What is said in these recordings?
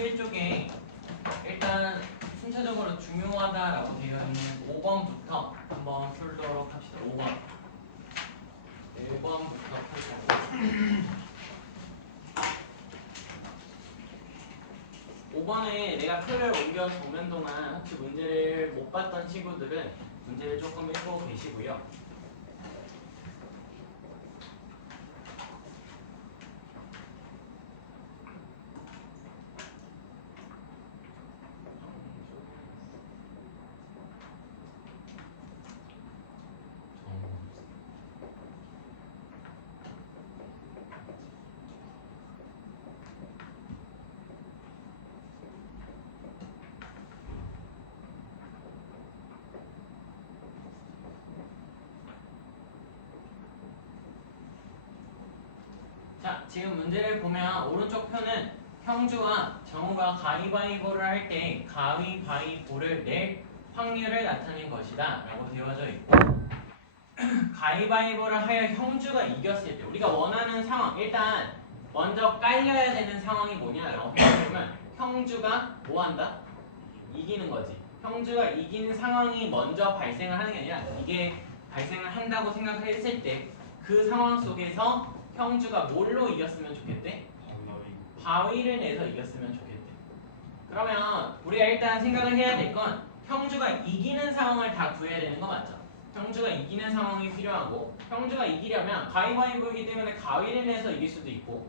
문제 쪽에 일단 순차적으로 중요하다라고 되어 있는 5번부터 한번 풀도록 합시다. 5번. 1번부터 풀도록. 5번에 내가 표를 옮겨 보는 동안 혹시 문제를 못 봤던 친구들은 문제를 조금 읽고 계시고요. 자, 지금 문제를 보면 오른쪽 표는 형주와 정우가 가위바위보를 할 때 가위바위보를 낼 확률을 나타낸 것이다 라고 되어져 있고 가위바위보를 하여 형주가 이겼을 때 우리가 원하는 상황 일단 먼저 깔려야 되는 상황이 뭐냐라고 생각해보면 형주가 뭐한다? 이기는 거지. 형주가 이기는 상황이 먼저 발생을 하는 게 아니라 이게 발생을 한다고 생각을 했을 때 그 상황 속에서 형주가 뭘로 이겼으면 좋겠대? 바위를 내서 이겼으면 좋겠대. 그러면 우리가 일단 생각을 해야 될 건 형주가 이기는 상황을 다 구해야 되는 거 맞죠? 형주가 이기는 상황이 필요하고 형주가 이기려면 가위바위보이기 때문에 가위를 내서 이길 수도 있고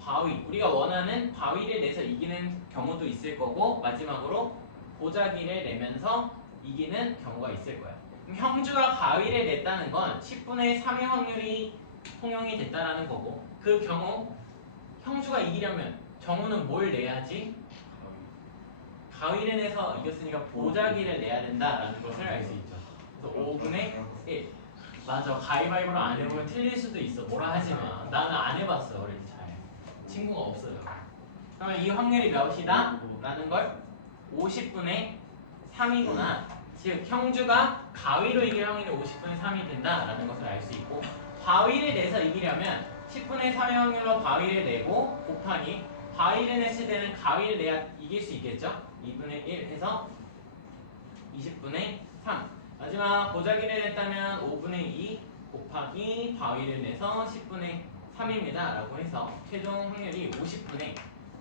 바위, 우리가 원하는 바위를 내서 이기는 경우도 있을 거고 마지막으로 보자기를 내면서 이기는 경우가 있을 거야. 그럼 형주가 가위를 냈다는 건 10분의 3의 확률이 통용이 됐다라는 거고 그 경우 형주가 이기려면 정우는 뭘 내야지? 가위를 내서 이겼으니까 보자기를 내야 된다라는 것을 알 수 있죠. 그래서 5분의 1 맞아. 가위바위보를 안 해보면 틀릴 수도 있어. 뭐라 하지 마. 나는 안 해봤어. 어릴 때 잘. 친구가 없어요. 그러면 이 확률이 몇이다? 라는 걸 50분의 3이구나. 즉 형주가 가위로 이길 확률이 50분의 3이 된다라는 것을 알 수 있고 바위를 내서 이기려면 10분의 3의 확률로 바위를 내고 곱하기 바위를 냈을 때는 가위를 내야 이길 수 있겠죠? 2분의 1 해서 20분의 3 마지막 보자기를 냈다면 5분의 2 곱하기 바위를 내서 10분의 3입니다 라고 해서 최종 확률이 50분의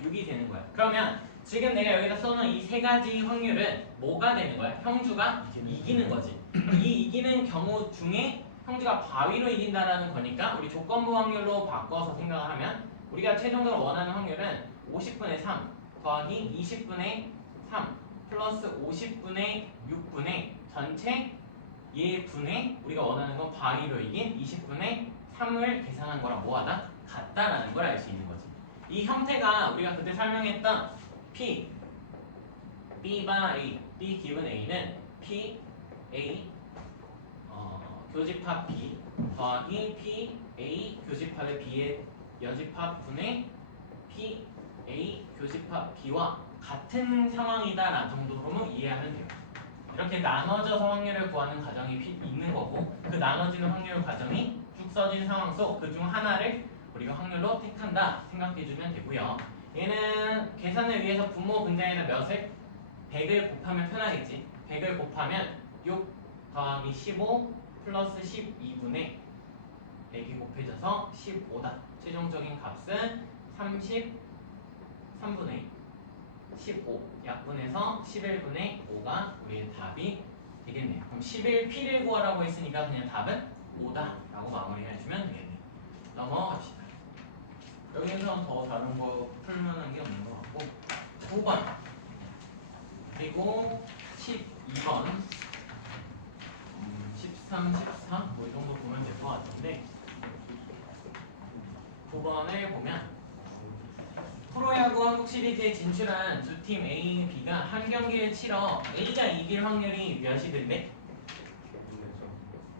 6이 되는 거야. 그러면 지금 내가 여기다 써놓은 이 세 가지 확률은 뭐가 되는 거야? 형주가 이기는 거지. 이 이기는 경우 중에 형주가 바위로 이긴다라는 거니까 우리 조건부 확률로 바꿔서 생각을 하면 우리가 최종적으로 원하는 확률은 50분의 3 더하기 20분의 3 플러스 50분의 6분의 전체 예분의 우리가 원하는 건 바위로 이긴 20분의 3을 계산한 거랑 뭐하다? 같다라는 걸 알 수 있는 거지. 이 형태가 우리가 그때 설명했던 P, B바 A, B 기분 A는 P, A 교집합 B 더하기 P, A 교집합의 B의 여집합 분의 P, A 교집합 B와 같은 상황이다라는 정도로 이해하면 돼요. 이렇게 나눠져서 확률을 구하는 과정이 있는 거고 그 나눠지는 확률 과정이 쭉 써진 상황 속 그 중 하나를 우리가 확률로 택한다 생각해주면 되고요. 얘는 계산을 위해서 분모 분자에다 몇을? 100을 곱하면 편하겠지. 100을 곱하면 6 더하기 15 플러스 12분의 100이 곱해져서 15다. 최종적인 값은 33분의 15 약분해서 11분의 5가 우리의 답이 되겠네요. 그럼 11P를 구하라고 했으니까 그냥 답은 5다 라고 마무리해주면 되겠네요. 넘어갑시다. 여기서 더 다른 거 풀만한 게 없는 것 같고 9번 그리고 12번 13, 14 뭐 이 정도 보면 될 것 같은데 9번을 보면 프로야구 한국 시리즈에 진출한 두 팀 A, B가 한 경기를 치러 A가 이길 확률이 몇이 된대?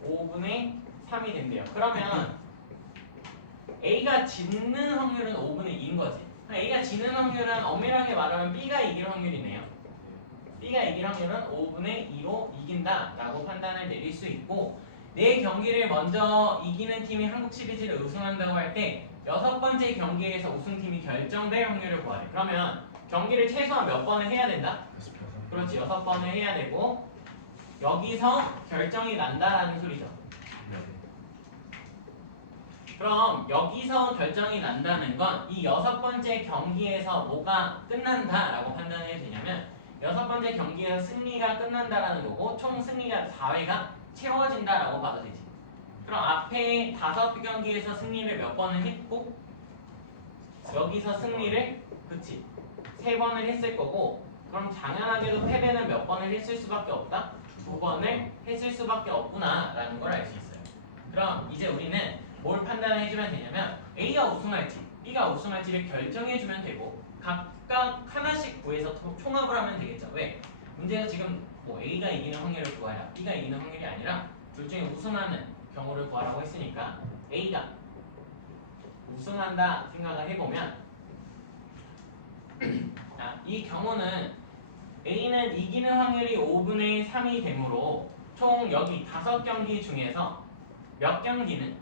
5분의 3이 된대요. 그러면 A가 지는 확률은 5분의 2인 거지. A가 지는 확률은 엄밀하게 말하면 B가 이길 확률이네요. B가 이길 확률은 5분의 2로 이긴다라고 판단을 내릴 수 있고 네 경기를 먼저 이기는 팀이 한국 시리즈를 우승한다고 할 때 6번째 경기에서 우승팀이 결정될 확률을 구하래. 그러면 경기를 최소한 몇 번을 해야 된다? 그렇지, 6번을 해야 되고 여기서 결정이 난다라는 소리죠. 그럼 여기서 결정이 난다는 건 이 6번째 경기에서 뭐가 끝난다라고 판단해야 되냐면 6번째 경기에서 승리가 끝난다라는 거고 총 승리가 4회가 채워진다라고 봐도 되지. 그럼 앞에 5경기에서 승리를 몇 번을 했고 여기서 승리를 그치 3번을 했을 거고 그럼 당연하게도 패배는 몇 번을 했을 수밖에 없다? 2번을 했을 수밖에 없구나 라는 걸 알 수 있어요. 그럼 이제 우리는 뭘 판단을 해주면 되냐면 A가 우승할지 B가 우승할지를 결정해주면 되고 각각 하나씩 구해서 총합을 하면 되겠죠. 왜? 문제에서 지금 뭐 A가 이기는 확률을 구하라 B가 이기는 확률이 아니라 둘 중에 우승하는 경우를 구하라고 했으니까 A가 우승한다 생각을 해보면 자, 이 경우는 A는 이기는 확률이 5분의 3이 되므로 총 여기 5경기 중에서 몇 경기는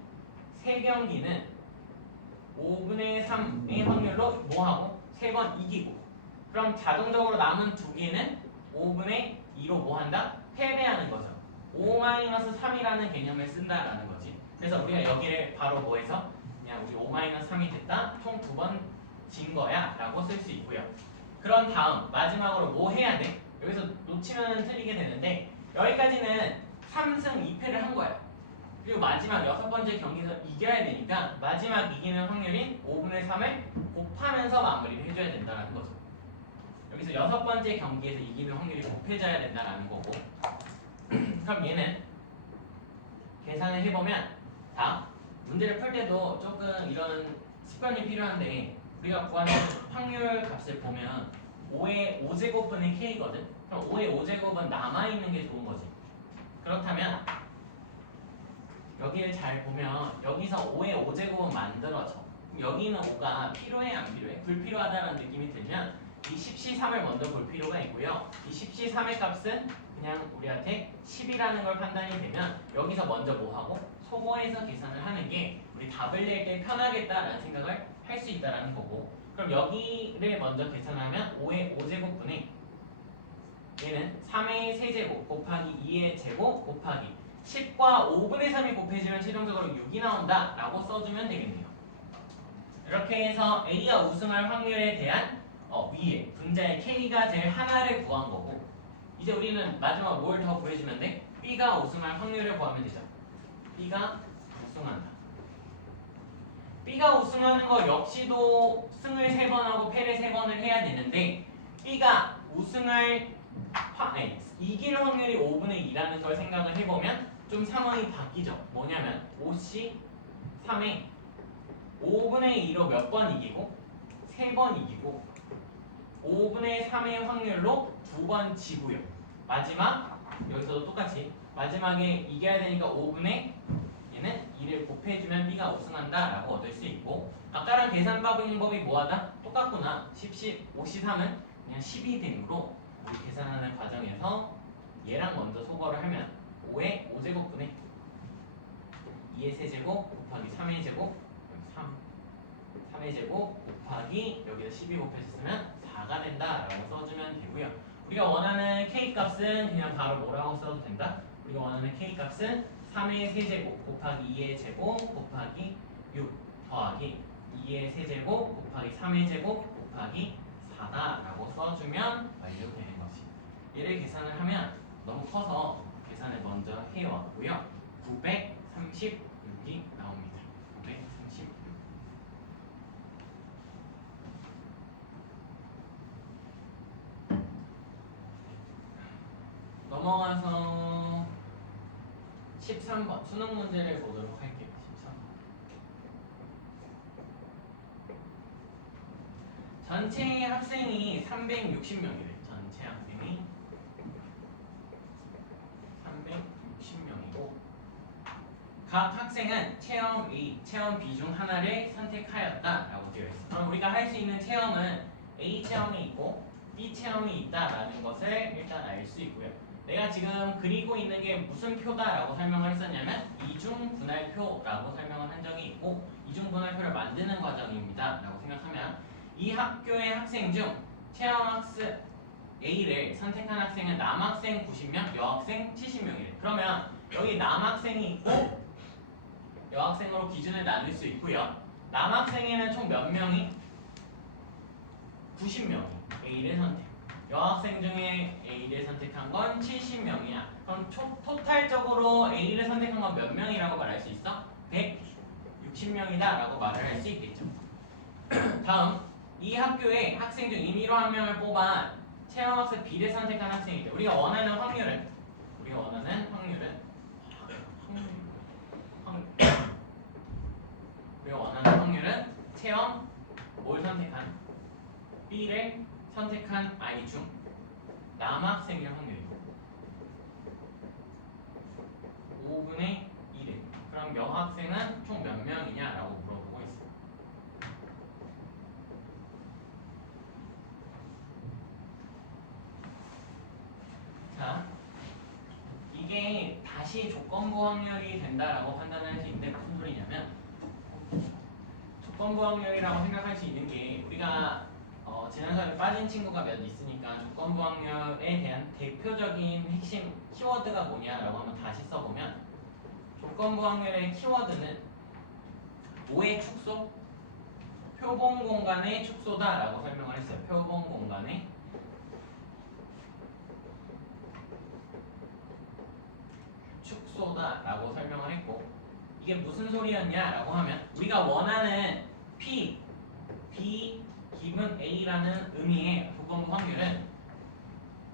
3경기는 5분의 3의 확률로 뭐하고 3번 이기고 그럼 자동적으로 남은 2개는 5분의 2로 뭐한다? 패배하는 거죠. 5-3이라는 개념을 쓴다라는 거지. 그래서 우리가 여기를 바로 뭐해서 그냥 우리 5-3이 됐다 총 2번 진 거야 라고 쓸 수 있고요. 그런 다음 마지막으로 뭐 해야 돼? 여기서 놓치면 틀리게 되는데 여기까지는 3승 2패를 한 거야. 그리고 마지막 6번째 경기에서 이겨야 되니까 마지막 이기는 확률인 5분의 3을 곱하면서 마무리를 해줘야 된다는 거죠. 여기서 6번째 경기에서 이기는 확률이 곱해져야 된다는 거고 그럼 얘는 계산을 해보면 자 문제를 풀 때도 조금 이런 습관이 필요한데 우리가 구하는 확률 값을 보면 5의 5제곱분의 k거든. 그럼 5의 5제곱은 남아있는 게 좋은 거지. 그렇다면 여기를 잘 보면 여기서 5의 5제곱은 만들어져. 그럼 여기 있는 5가 필요해 안 필요해? 불필요하다는 느낌이 들면 이 10C3을 먼저 볼 필요가 있고요. 이 10C3의 값은 그냥 우리한테 10이라는 걸 판단이 되면 여기서 먼저 뭐하고 소거해서 계산을 하는 게 우리 답을 낼 때 편하겠다라는 생각을 할 수 있다는 거고 그럼 여기를 먼저 계산하면 5의 5제곱분의 얘는 3의 세제곱 곱하기 2의 제곱 곱하기 10과 5분의 3이 곱해지면 최종적으로 6이 나온다 라고 써주면 되겠네요. 이렇게 해서 A가 우승할 확률에 대한 위에 분자의 K가 될 하나를 구한 거고 이제 우리는 마지막 뭘 더 구해주면 돼? B가 우승할 확률을 구하면 되죠. B가 우승한다. B가 우승하는 거 역시도 승을 3번 하고 패를 3번을 해야 되는데 B가 우승할 이길 확률이 5분의 2라는 걸 생각을 해보면 좀 상황이 바뀌죠. 뭐냐면 5C 3에 5분의 2로 몇 번 이기고 3번 이기고 5분의 3의 확률로 2번 지고요. 마지막 여기서도 똑같이 마지막에 이겨야 되니까 5분의 얘는 2를 곱해주면 B가 우승한다 라고 얻을 수 있고 아까랑 계산 방법이 뭐하다? 똑같구나. 10, 5C3은 그냥 10이 되므로 우리 계산하는 과정에서 얘랑 먼저 소거를 하면 5의 5제곱분의 2의 세제곱 곱하기 3의 제곱 3의 제곱 곱하기 여기다 12 곱해줬으면 4가 된다라고 써주면 되고요. 우리가 원하는 K값은 그냥 바로 뭐라고 써도 된다? 우리가 원하는 K값은 3의 세제곱 곱하기 2의 제곱 곱하기 6 더하기 2의 세제곱 곱하기 3의 제곱 곱하기 4다라고 써주면 완료되는 거지. 얘를 계산을 하면 너무 커서 계산을 먼저 해왔고요. 936이 나옵니다. 936. 넘어가서 13번 수능 문제를 보도록 할게요. 13번. 전체 학생이 360명이래. 전체 학생이 360명이고 각 학생은 체험 A, 체험 B 중 하나를 선택하였다라고 되어 있어. 그럼 우리가 할 수 있는 체험은 A 체험이 있고 B 체험이 있다라는 것을 일단 알 수 있고요. 내가 지금 그리고 있는 게 무슨 표다라고 설명을 했었냐면 이중분할표라고 설명을 한 적이 있고 이중분할표를 만드는 과정입니다 라고 생각하면 이 학교의 학생 중 체험학습 A를 선택한 학생은 남학생 90명, 여학생 70명이래. 그러면 여기 남학생이 있고 여학생으로 기준을 나눌 수 있고요. 남학생에는 총 몇 명이? 90명이 A를 선택. 여학생 중에 A를 선택한 건 70명이야. 그럼 토탈적으로 A를 선택한 건 몇 명이라고 말할 수 있어? 160명이다 라고 말을 할 수 있겠죠. 다음, 이 학교에 학생 중 임의로 한 명을 뽑아 체험학습 B를 선택한 학생이 돼. 우리가 원하는 확률은 체험 뭘 선택한? B를 선택한 아이 중 남학생일 확률이고 5분의 1에 그럼 여학생은 총 몇 명이냐라고 물어보고 있어. 자, 이게 다시 조건부 확률이 된다라고 판단할 수 있는데 무슨 소리냐면 조건부 확률이라고 생각할 수 있는 게 우리가 지난 수업에 빠진 친구가 몇 있으니까 조건부 확률에 대한 대표적인 핵심 키워드가 뭐냐라고 한번 다시 써보면 조건부 확률의 키워드는 5의 축소, 표본 공간의 축소다라고 설명을 했어요. 표본 공간의 축소다라고 설명을 했고 이게 무슨 소리였냐라고 하면 우리가 원하는 P, B, 기분 A라는 의미의 조건부 확률은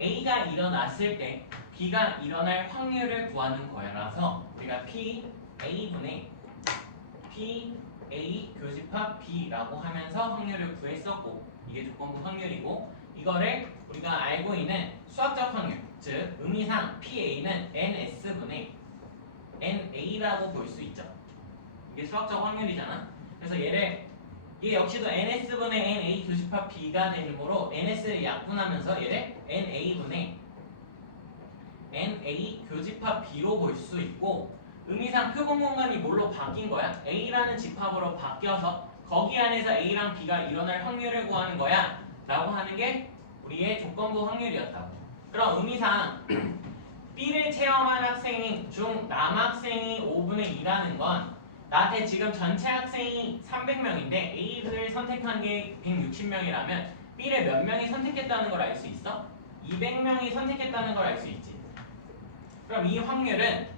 A가 일어났을 때 B가 일어날 확률을 구하는 거라서 우리가 P, A분의 P, A 교집합 B라고 하면서 확률을 구했었고 이게 조건부 확률이고 이거를 우리가 알고 있는 수학적 확률 즉 의미상 PA는 NS분의 NA라고 볼 수 있죠. 이게 수학적 확률이잖아. 그래서 얘 역시도 NS분의 NA 교집합 B가 되므로 NS를 약분하면서 얘를 NA분의 NA 교집합 B로 볼 수 있고 의미상 표본 공간이 뭘로 바뀐 거야? A라는 집합으로 바뀌어서 거기 안에서 A랑 B가 일어날 확률을 구하는 거야 라고 하는 게 우리의 조건부 확률이었다고. 그럼 의미상 B를 체험한 학생 중 남학생이 5분의 2라는 건 나한테 지금 전체 학생이 300명인데 A를 선택한 게 160명이라면 B를 몇 명이 선택했다는 걸 알 수 있어? 200명이 선택했다는 걸 알 수 있지. 그럼 이 확률은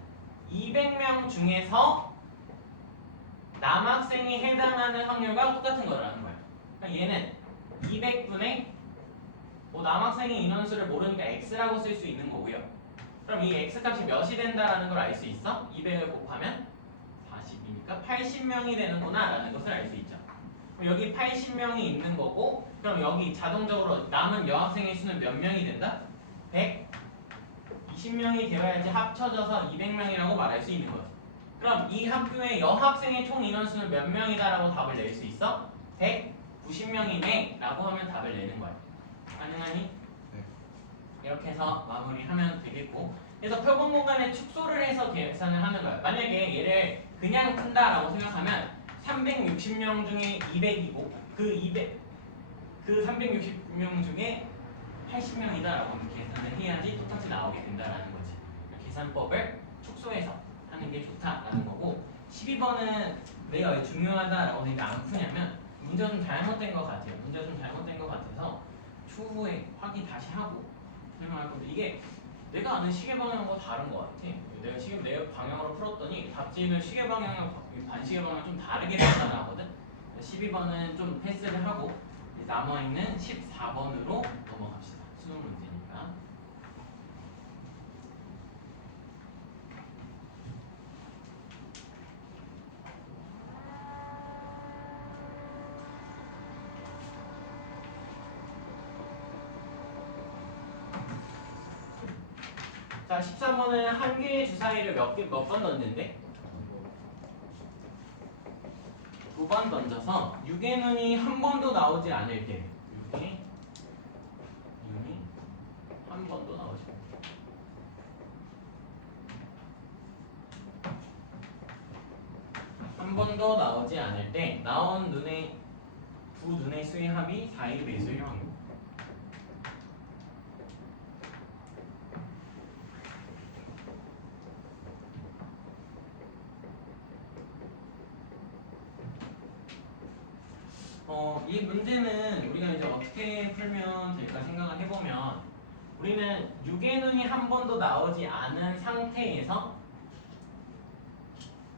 200명 중에서 남학생이 해당하는 확률과 똑같은 거라는 거야. 그러니까 얘는 200분의 남학생의 인원수를 모르니까 x라고 쓸 수 있는 거고요. 그럼 이 x값이 몇이 된다라는 걸 알 수 있어? 200을 곱하면 40이니까 80명이 되는구나 라는 것을 알 수 있죠. 그럼 여기 80명이 있는 거고 그럼 여기 자동적으로 남은 여학생의 수는 몇 명이 된다? 120명이 되어야지 합쳐져서 200명이라고 말할 수 있는 거죠. 그럼 이 학교의 여학생의 총 인원수는 몇 명이다 라고 답을 낼 수 있어? 190명이네 라고 하면 답을 내는 거야. 가능하니? 네. 이렇게 해서 마무리하면 되겠고 그래서 표본 공간의 축소를 해서 계산을 하는 거야. 만약에 얘를 그냥 푼다라고 생각하면 360명 중에 200이고 그 360명 중에 80명이다라고 계산을 해야지 똑같이 나오게 된다라는 거지. 계산법을 축소해서 하는 게 좋다라는 거고 12번은 내가 왜 중요하다라고 내가 안 푸냐면 문제가 좀 잘못된 것 같아요. 문제가 좀 잘못된 것 같아서 추후에 확인 다시 하고 설명할 건데 이게 내가 아는 시계 방향과 다른 것 같아. 내가 방향으로 풀었더니 답지는 시계 방향과 반시계 방향 좀 다르게 나타나거든. 12번은 좀 패스를 하고 남아있는 14번으로 넘어갑시다. 수능 문제니까. 자, 13번은 한 개의 주사위를 몇 번 던진대? 2번 던져서 6의 눈이 한 번도 나오지 않을 때 6의 눈이 한 번도 나오지 않을 때 한 번도 나오지 않을 때 나온 눈의 두 눈의 수의 합이 4의 배수일 확률. 이 문제는 우리가 이제 어떻게 풀면 될까 생각을 해보면 우리는 6의 눈이 한 번도 나오지 않은 상태에서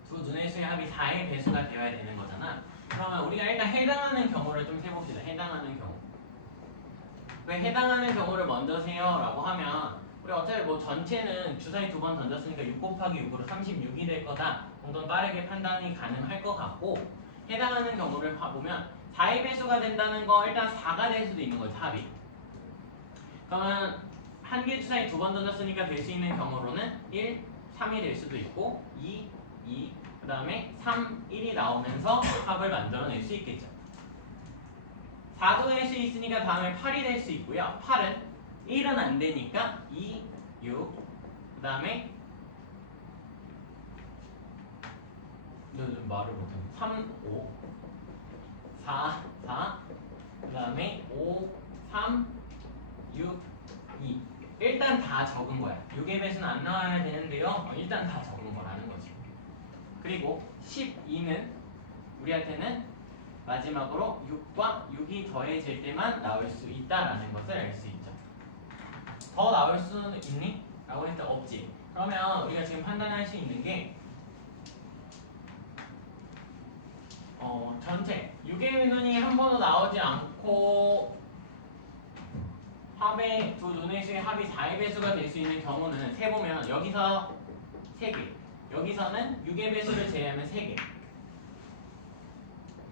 두 눈의 수의 합이 4의 배수가 되어야 되는 거잖아. 그러면 우리가 일단 해당하는 경우를 좀 세봅시다. 해당하는 경우. 왜 해당하는 경우를 먼저 세요? 라고 하면 우리 어차피 뭐 전체는 주사위 2번 던졌으니까 6 곱하기 6으로 36이 될 거다 정도는 빠르게 판단이 가능할 것 같고, 해당하는 경우를 봐보면 4의 배수가 된다는 거 일단 4가 될 수도 있는 거지, 합이. 그러면 한 개 주사위 2번 던졌으니까 될 수 있는 경우로는 1, 3이 될 수도 있고 2, 2, 그 다음에 3, 1이 나오면서 합을 만들어낼 수 있겠죠. 4도 될 수 있으니까 다음에 8이 될 수 있고요. 8은 1은 안 되니까 2, 6, 그 다음에 말을 못하네. 3, 5, 4, 4, 그 다음에 5, 3, 6, 2. 일단 다 적은 거야. 6의 배수는 안 나와야 되는데요. 일단 다 적은 거라는 거지. 그리고 12는 우리한테는 마지막으로 6과 6이 더해질 때만 나올 수 있다라는 것을 알 수 있죠. 더 나올 수 있니? 라고 했을 때 없지. 그러면 우리가 지금 판단할 수 있는 게 전체 6의 눈이 한 번도 나오지 않고 합의 두 눈의 수의 합이 4의 배수가 될 수 있는 경우는 세보면 여기서 3개, 여기서는 6의 배수를 제외하면 3개,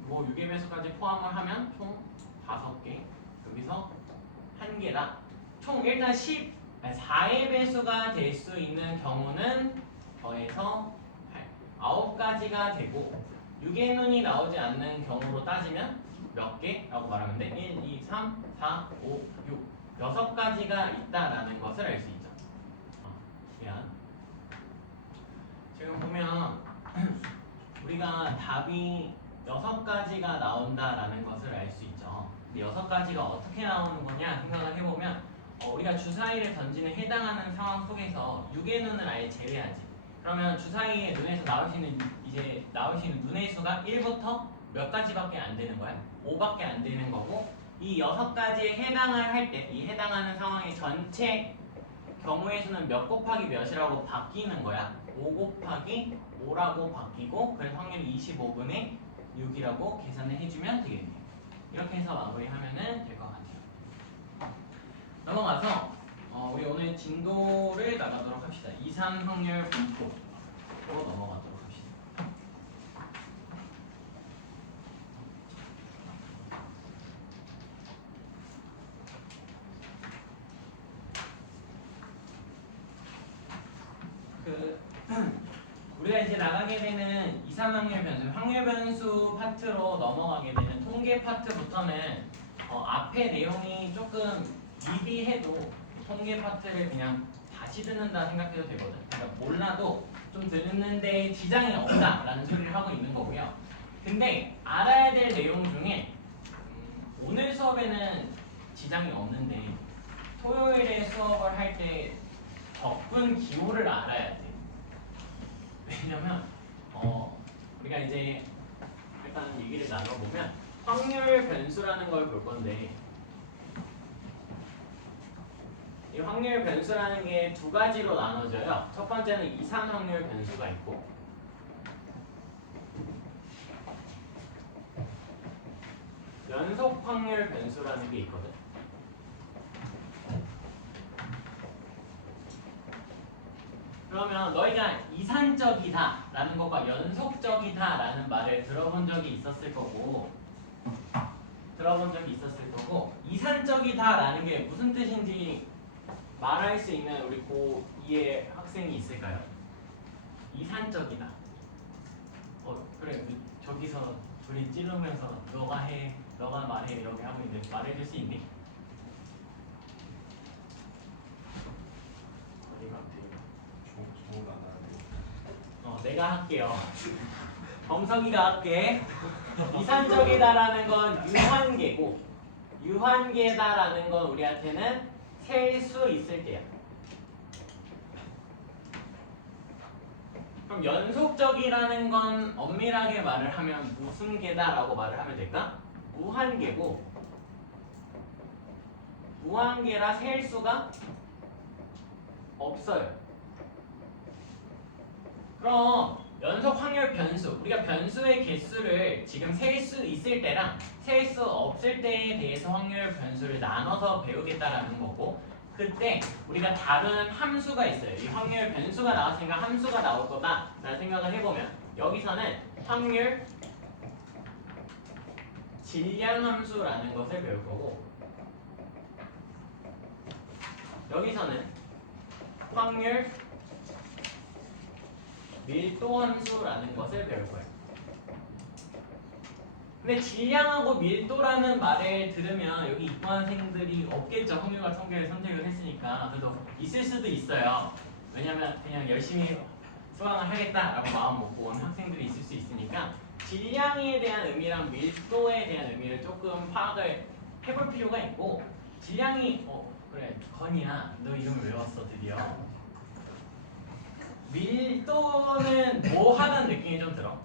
뭐 6의 배수까지 포함을 하면 총 5개, 여기서 1개다. 총 일단 4의 배수가 될 수 있는 경우는 더해서 9가지가 되고, 6의 눈이 나오지 않는 경우로 따지면 몇 개라고 말하면 돼? 1, 2, 3, 4, 5, 6 6가지가 있다라는 것을 알 수 있죠. 미안. 지금 보면 우리가 답이 6가지가 나온다라는 것을 알 수 있죠. 근데 6가지가 어떻게 나오는 거냐 생각을 해보면 우리가 주사위를 던지는 해당하는 상황 속에서 6의 눈을 아예 제외하지. 그러면 주사위의 눈에서 나올 수 있는 눈의 수가 1부터 몇 가지밖에 안 되는 거야? 5밖에 안 되는 거고, 이 6가지에 해당을 할 때 이 해당하는 상황의 전체 경우의 수는 몇 곱하기 몇이라고 바뀌는 거야? 5 곱하기 5라고 바뀌고, 그래서 확률이 25분의 6이라고 계산을 해주면 되겠네요. 이렇게 해서 마무리하면 될 것 같아요. 넘어가서 우리 오늘 진도를 나가도록 합시다. 2, 3 확률 분포로 넘어가도록 합시다. 우리가 이제 나가게 되는 2, 3 확률 변수 파트로 넘어가게 되는 통계 파트부터는 앞에 내용이 조금 미비해도 통계 파트를 그냥 다시 듣는다 생각해도 되거든. 그러니까 몰라도 좀 듣는데 지장이 없다라는 소리를 하고 있는 거고요. 근데 알아야 될 내용 중에 오늘 수업에는 지장이 없는데 토요일에 수업을 할 때 적분 기호를 알아야 돼. 왜냐면 우리가 이제 일단 얘기를 나눠보면 확률 변수라는 걸 볼 건데, 이 확률 변수라는 게 두 가지로 나눠져요. 첫 번째는 이산 확률 변수가 있고, 연속 확률 변수라는 게 있거든. 그러면 너희가 이산적이다 라는 것과 연속적이다 라는 말을 들어본 적이 있었을 거고, 이산적이다 라는 게 무슨 뜻인지 말할 수 있는 우리 고2의 학생이 있을까요? 이산적이다. 그래, 저기서 둘이 찌르면서 너가 해, 너가 말해 이렇게 하고 있는데 말해줄 수 있니? 내가 할게요. 범석이가 할게. 이산적이다라는 건 유한계고, 유한계다라는 건 우리한테는 셀 수 있을 때야. 그럼 연속적이라는 건 엄밀하게 말을 하면 무슨 계다라고 말을 하면 될까? 무한계고 무한계라 셀 수가 없어요. 그럼 연속 확률 변수, 우리가 변수의 개수를 지금 셀 수 있을 때랑 셀 수 없을 때에 대해서 확률 변수를 나눠서 배우겠다라는 거고, 그때 우리가 다른 함수가 있어요. 이 확률 변수가 나왔으니까 함수가 나올 거다 라는 생각을 해보면, 여기서는 확률 질량 함수라는 것을 배울 거고, 여기서는 확률 밀도 함수라는 것을 배울 거예요. 근데 질량하고 밀도라는 말을 들으면 여기 이과생들이 없겠죠. 확률과 통계를 선택을 했으니까. 그래도 있을 수도 있어요. 왜냐면 그냥 열심히 수강을 하겠다라고 마음 먹고 온 학생들이 있을 수 있으니까 질량에 대한 의미랑 밀도에 대한 의미를 조금 파악을 해볼 필요가 있고, 질량이 그래 건이야 너 이름을 외웠어 드디어. 밀도는 뭐 하다는 느낌이 좀 들어.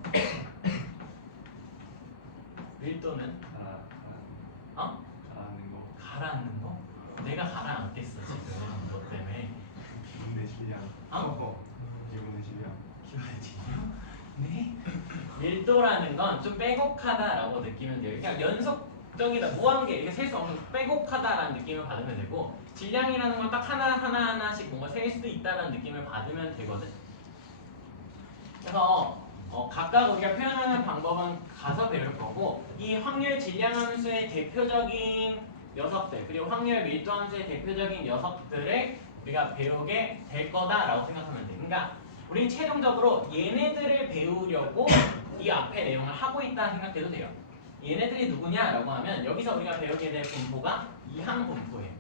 밀도는 가라앉는 거. 가라앉는 거? 내가 가라앉겠어 지금 너 때문에. 기분의 질량. 기분의 질량. 기분의 질량? 네? 밀도라는 건 좀 빼곡하다라고 느끼면 돼요. 그냥 연속적이다, 무한계 이게 셀 수 없는 빼곡하다라는 느낌을 받으면 되고, 질량이라는 건 딱 하나하나씩 뭔가 셀 수도 있다라는 느낌을 받으면 되거든. 그래서 각각 우리가 표현하는 방법은 가서 배울 거고, 이 확률 질량 함수의 대표적인 녀석들, 그리고 확률 밀도 함수의 대표적인 녀석들을 우리가 배우게 될 거다라고 생각하면 돼. 그러니까 우리 최종적으로 얘네들을 배우려고 이 앞에 내용을 하고 있다 생각해도 돼요. 얘네들이 누구냐라고 하면 여기서 우리가 배우게 될 분포가 이항 분포예요.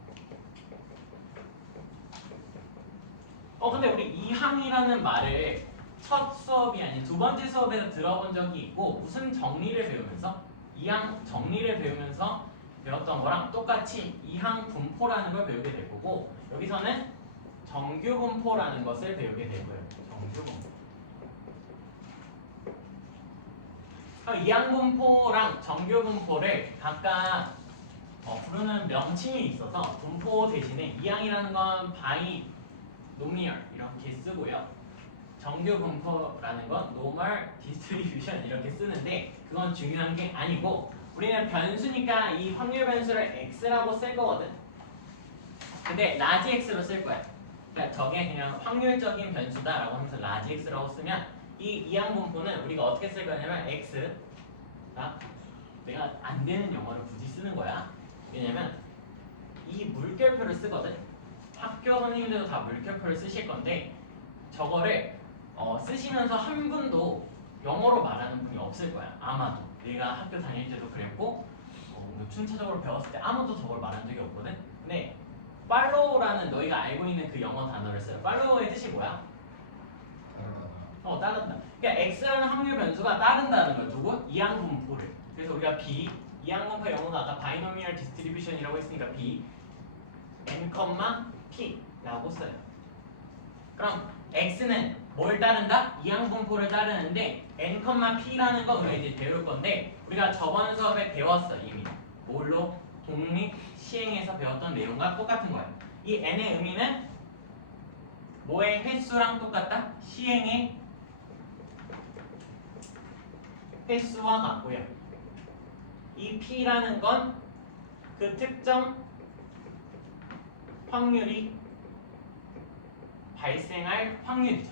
근데 우리 이항이라는 말을 첫 수업이 아닌 두 번째 수업에서 들어본 적이 있고, 무슨 정리를 배우면서 이항 정리를 배우면서 배웠던 거랑 똑같이 이항 분포라는 걸 배우게 될 거고, 여기서는 정규 분포라는 것을 배우게 될 거예요. 정규 분포. 이항 분포랑 정규 분포를 각각 부르는 명칭이 있어서 분포 대신에 이항이라는 건 바이노미얼 이렇게 쓰고요. 정규 분포라는 건 normal distribution 이렇게 쓰는데, 그건 중요한 게 아니고 우리는 변수니까 이 확률 변수를 x라고 쓸 거거든. 근데 라지 x로 쓸 거야. 그러니까 저게 그냥 확률적인 변수다라고 하면서 라지 x라고 쓰면, 이 이항 분포는 우리가 어떻게 쓸 거냐면 x가 내가 안 되는 영어를 굳이 쓰는 거야. 왜냐면 이 물결표를 쓰거든. 학교 선생님들도 다 물결표를 쓰실 건데, 저거를 쓰시면서 한 분도 영어로 말하는 분이 없을 거야. 아마도 내가 학교 다닐 때도 그랬고, 순차적으로 배웠을 때 아무도 저걸 말한 적이 없거든. 근데 follow라는 너희가 알고 있는 그 영어 단어를 써요. follow의 뜻이 뭐야? 따른다. 그러니까 x라는 확률 변수가 따른다는 거야. 누구? 이항 분포를. 그래서 우리가 b 이항 분포 영어는 아까 바이노미얼 디스트리뷰션이라고 했으니까 b n, p라고 써요. 그럼 x는 뭘 따른다? 이항 분포를 따르는데 n, p라는 거 우리가 이제 배울 건데, 우리가 저번 수업에 배웠어 이미. 뭘로? 독립 시행에서 배웠던 내용과 똑같은 거예요. 이 n의 의미는 뭐의 횟수랑 똑같다? 시행의 횟수와 같고요. 이 p라는 건 그 특정 확률이 발생할 확률이죠.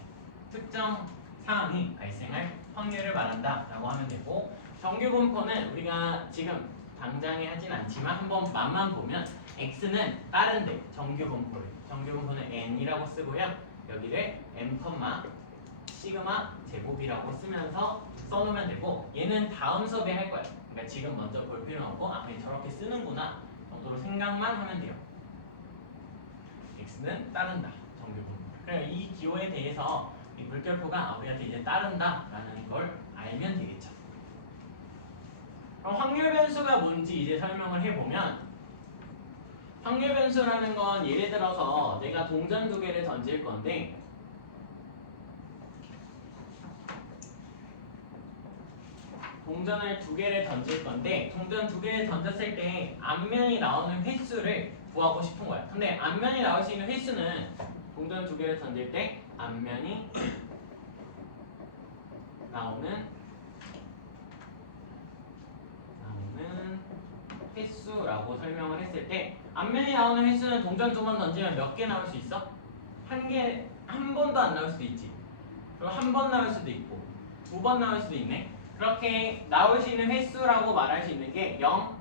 특정 상황이 발생할 확률을 말한다 라고 하면 되고, 정규 분포는 우리가 지금 당장에 하진 않지만 한번 맛만 보면 x는 다른데 정규 분포는 n이라고 쓰고요. 여기를 m, 시그마 제곱이라고 쓰면서 써놓으면 되고, 얘는 다음 수업에 할 거예요. 그러니까 지금 먼저 볼 필요는 없고, 그냥 저렇게 쓰는구나 정도로 생각만 하면 돼요. x는 따른다, 정규 분포. 그래서 이 기호에 대해서 이 물결표가 우리한테 이제 따른다라는 걸 알면 되겠죠. 그럼 확률 변수가 뭔지 이제 설명을 해보면, 확률 변수라는 건 예를 들어서 내가 동전 두 개를 던질 건데, 동전을 두 개를 던질 건데 동전 두 개를 던졌을 때 앞면이 나오는 횟수를 구하고 싶은 거야. 근데 앞면이 나올 수 있는 횟수는 동전 두 개를 던질 때 앞면이 나오는 횟수라고 설명을 했을 때 앞면이 나오는 횟수는 동전 두 번 던지면 몇 개 나올 수 있어? 한 번도 안 나올 수도 있지. 그리고 한 번 나올 수도 있고 두 번 나올 수도 있네. 그렇게 나올 수 있는 횟수라고 말할 수 있는 게 0,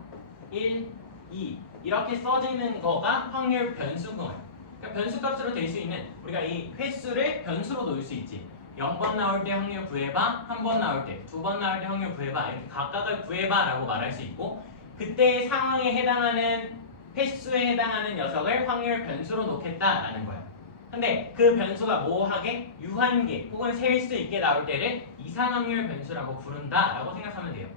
1, 2 이렇게 써지는 거가 확률 변수인 거예요. 그러니까 변수 값으로 될 수 있는 우리가 이 횟수를 변수로 놓을 수 있지. 0번 나올 때 확률 구해봐, 한 번 나올 때, 두 번 나올 때 확률 구해봐 이렇게 각각을 구해봐 라고 말할 수 있고 그때의 상황에 해당하는 횟수에 해당하는 녀석을 확률 변수로 놓겠다라는 거야. 근데 그 변수가 뭐하게 유한계 혹은 셀 수 있게 나올 때를 이산확률 변수라고 부른다라고 생각하면 돼요.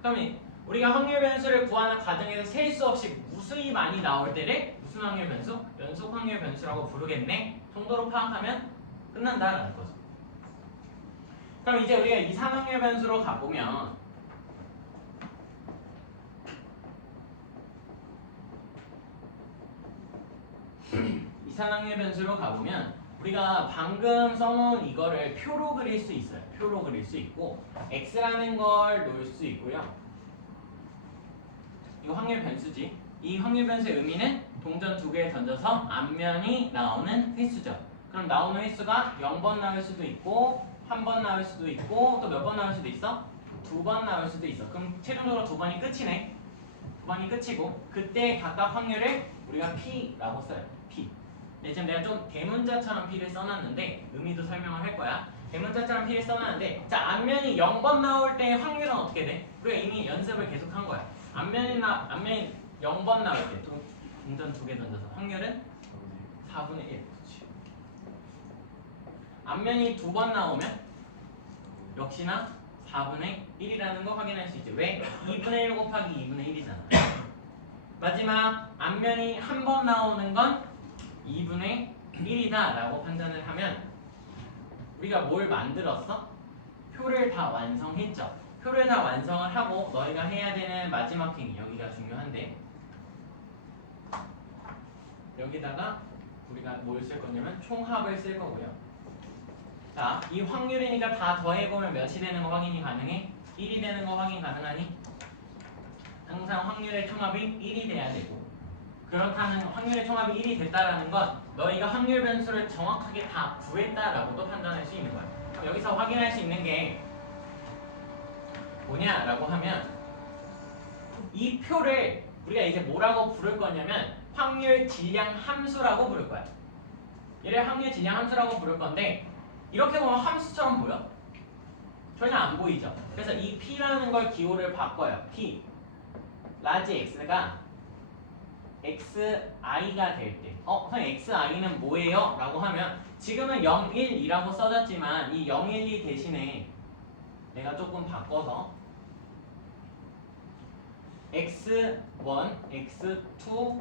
그럼 우리가 확률 변수를 구하는 과정에서 셀 수 없이 무수히 많이 나올 때를 무슨 확률 변수? 연속 확률 변수라고 부르겠네 정도로 파악하면 끝난다라는 거죠. 그럼 이제 우리가 이산확률 변수로 가보면 이산확률 변수로 가보면 우리가 방금 써놓은 이거를 표로 그릴 수 있어요. 표로 그릴 수 있고 x라는 걸 놓을 수 있고요. 이거 확률 변수지. 이 확률 변수의 의미는 동전 두 개를 던져서 앞면이 나오는 횟수죠. 그럼 나오는 횟수가 0번 나올 수도 있고 한 번 나올 수도 있고 또 몇 번 나올 수도 있어? 두 번 나올 수도 있어. 그럼 최종적으로 두 번이 끝이네. 두 번이 끝이고 그때 각각 확률을 우리가 P라고 써요. P. 네, 지금 내가 좀 대문자처럼 P를 써놨는데 의미도 설명을 할 거야. 대문자처럼 P를 써놨는데 자 앞면이 0번 나올 때 확률은 어떻게 돼? 우리가 이미 연습을 계속 한 거야. 앞면이 0번 나올 때 동전 두 개 던져서 확률은 4분의 1. 그렇지. 앞면이 두 번 나오면 역시나 4분의 1이라는 거 확인할 수 있죠. 왜? 2분의 1 곱하기 2분의 1이잖아. 마지막 앞면이 한 번 나오는 건 2분의 1이다 라고 판단을 하면 우리가 뭘 만들었어? 표를 다 완성했죠. 표를 다 완성을 하고 너희가 해야 되는 마지막 행위 여기가 중요한데 여기다가 우리가 뭘 쓸 거냐면 총합을 쓸 거고요. 자, 이 확률이니까 다 더해보면 몇이 되는 거 확인이 가능해? 1이 되는 거 확인 가능하니? 항상 확률의 총합이 1이 돼야 되고 그렇다는 확률의 총합이 1이 됐다라는 건 너희가 확률 변수를 정확하게 다 구했다라고도 판단할 수 있는 거야. 그럼 여기서 확인할 수 있는 게 뭐냐라고 하면 이 표를 우리가 이제 뭐라고 부를 거냐면 확률 질량 함수라고 부를 거야. 얘를 확률 질량 함수라고 부를 건데 이렇게 보면 함수처럼 보여? 전혀 안 보이죠? 그래서 이 P라는 걸 기호를 바꿔요. P 라지 X가 XI가 될 때 선생님 XI는 뭐예요? 라고 하면 지금은 0, 1, 2라고 써졌지만 이 0, 1, 2 대신에 내가 조금 바꿔서 X1, X2,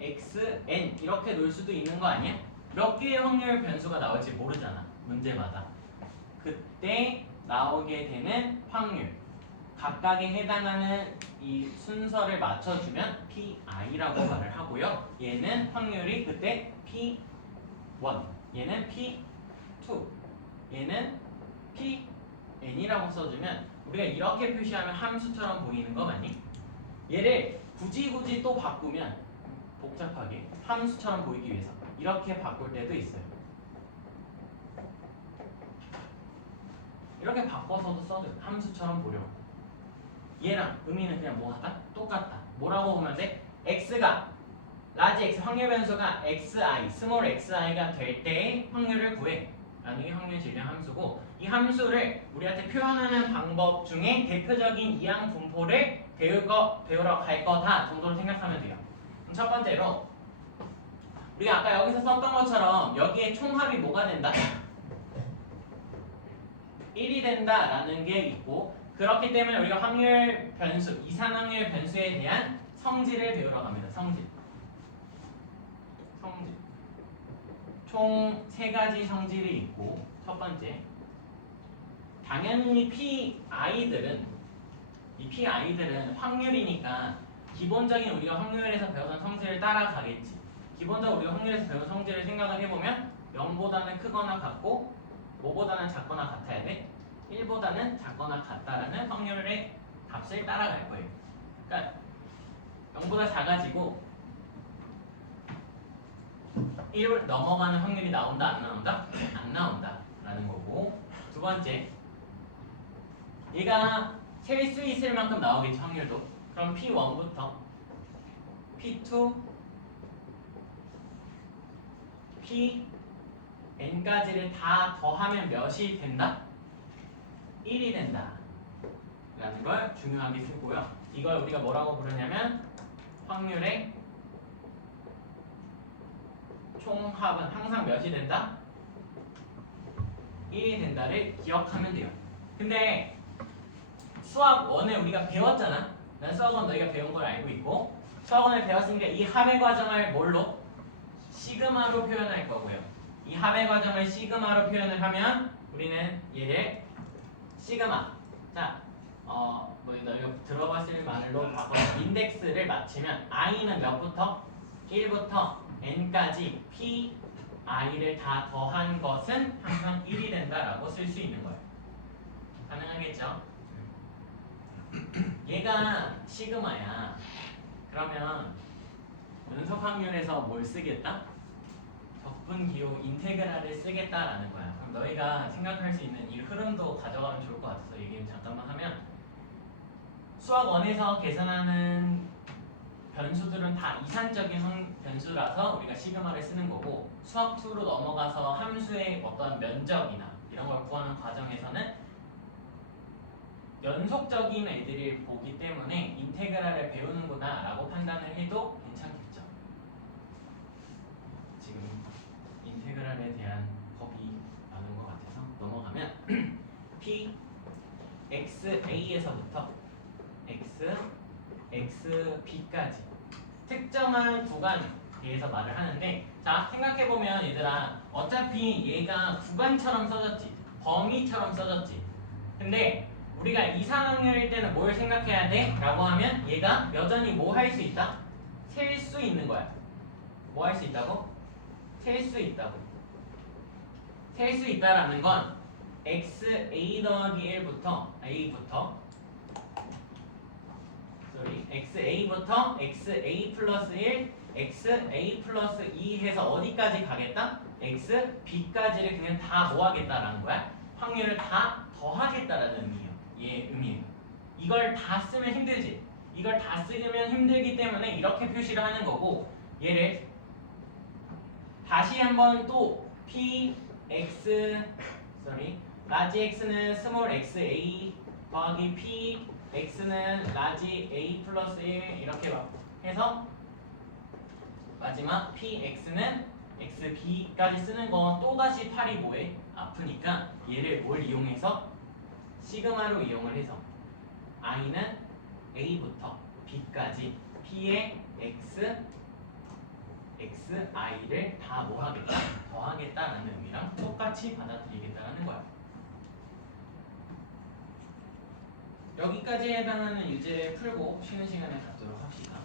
XN 이렇게 놓을 수도 있는 거 아니야? 몇 개의 확률 변수가 나올지 모르잖아. 문제마다. 그때 나오게 되는 확률 각각에 해당하는 이 순서를 맞춰주면 PI라고 말을 하고요. 얘는 확률이 그때 P1, 얘는 P2, 얘는 PN이라고 써주면 우리가 이렇게 표시하면 함수처럼 보이는 거 맞니? 얘를 굳이 또 바꾸면 복잡하게 함수처럼 보이기 위해서 이렇게 바꿀 때도 있어요. 이렇게 바꿔서도 써도 함수처럼 보려고. 얘랑 의미는 그냥 뭐하다? 똑같다. 뭐라고 보면 돼? x가 라지 x 확률 변수가 xi, 스몰 xi가 될 때의 확률을 구해. 라는 게 확률 질량 함수고 이 함수를 우리한테 표현하는 방법 중에 대표적인 이항 분포를 배우러 갈 거다 정도로 생각하면 돼요. 그럼 첫 번째로 우리가 아까 여기서 썼던 것처럼 여기에 총합이 뭐가 된다? 1이 된다라는 게 있고 그렇기 때문에 우리가 확률 변수, 이산확률 변수에 대한 성질을 배우러 갑니다. 성질. 총 3가지 성질이 있고 첫 번째 당연히 PI들은 이 PI들은 확률이니까 기본적인 우리가 확률에서 배웠던 성질을 따라가겠지. 기본적으로 우리가 확률에서 배운 성질을 생각을 해보면 0보다는 크거나 같고 5보다는 작거나 같아야 돼. 1보다는 작거나 같다라는 확률의 값을 따라갈 거예요. 그러니까 0보다 작아지고 1을 넘어가는 확률이 나온다 안 나온다? 안 나온다 라는 거고, 두 번째 얘가 셀 수 있을 만큼 나오겠죠 확률도. 그럼 P1부터 P2 Pn까지를 다 더하면 몇이 된다? 1이 된다 라는 걸 중요하게 쓰고요. 이걸 우리가 뭐라고 부르냐면 확률의 총합은 항상 몇이 된다? 1이 된다를 기억하면 돼요. 근데 수학 1에 우리가 배웠잖아. 난 수학 1 너희가 배운 걸 알고 있고, 수학 1을 배웠으니까 이 합의 과정을 뭘로? 시그마로 표현할 거고요. 이 합의 과정을 시그마로 표현을 하면 우리는 얘를 시그마. 자, 너희가 들어봤을 말로 바꿔 인덱스를 맞추면 i는 몇부터? 1부터 n까지 pi를 다 더한 것은 항상 1이 된다라고 쓸 수 있는 거예요. 가능하겠죠? 얘가 시그마야. 그러면 연속 확률에서 뭘 쓰겠다? 적분 기호 인테그랄을 쓰겠다라는 거야. 그럼 너희가 생각할 수 있는 이 흐름도 가져가면 좋을 것 같아서 얘기 잠깐만 하면, 수학 1에서 계산하는 변수들은 다 이산적인 변수라서 우리가 시그마를 쓰는 거고, 수학 2로 넘어가서 함수의 어떤 면적이나 이런 걸 구하는 과정에서는 연속적인 애들이 보기 때문에 인테그랄을 배우는구나 라고 판단을 해도 괜찮겠죠. 지금 인테그랄에 대한 겁이 많은 것 같아서 넘어가면 P, XA에서부터 XB까지 특정한 구간에 대해서 말을 하는데, 자 생각해보면 얘들아, 어차피 얘가 구간처럼 써졌지, 범위처럼 써졌지. 근데 우리가 이상확률일 때는 뭘 생각해야 돼? 라고 하면 얘가 여전히 뭐 할 수 있다? 셀 수 있는 거야. 뭐 할 수 있다고? 셀 수 있다고. 셀 수 있다라는 건 XA 더하기 1부터 XA부터 XA 플러스 1, XA 플러스 2 해서 어디까지 가겠다? XB까지를 그냥 다 뭐 하겠다라는 거야? 확률을 다 더하겠다라는 의미예요. 의미예요. 이걸 다 쓰면 힘들지? 이걸 다 쓰면 힘들기 때문에 이렇게 표시를 하는 거고, 얘를 다시 한번 또 라지 x는 스몰 xa 더하기 p x는 라지 a 플러스 1 이렇게 막 해서 마지막 px는 xb까지 쓰는 건 또다시 팔이 뭐해? 아프니까 얘를 뭘 이용해서? 시그마로 이용을 해서 i는 a부터 b까지 p의 xi를 다 뭐 하겠다? 더하겠다라는 의미랑 똑같이 받아들이겠다라는 거야. 여기까지 해당하는 유제를 풀고 쉬는 시간에 갖도록 합시다.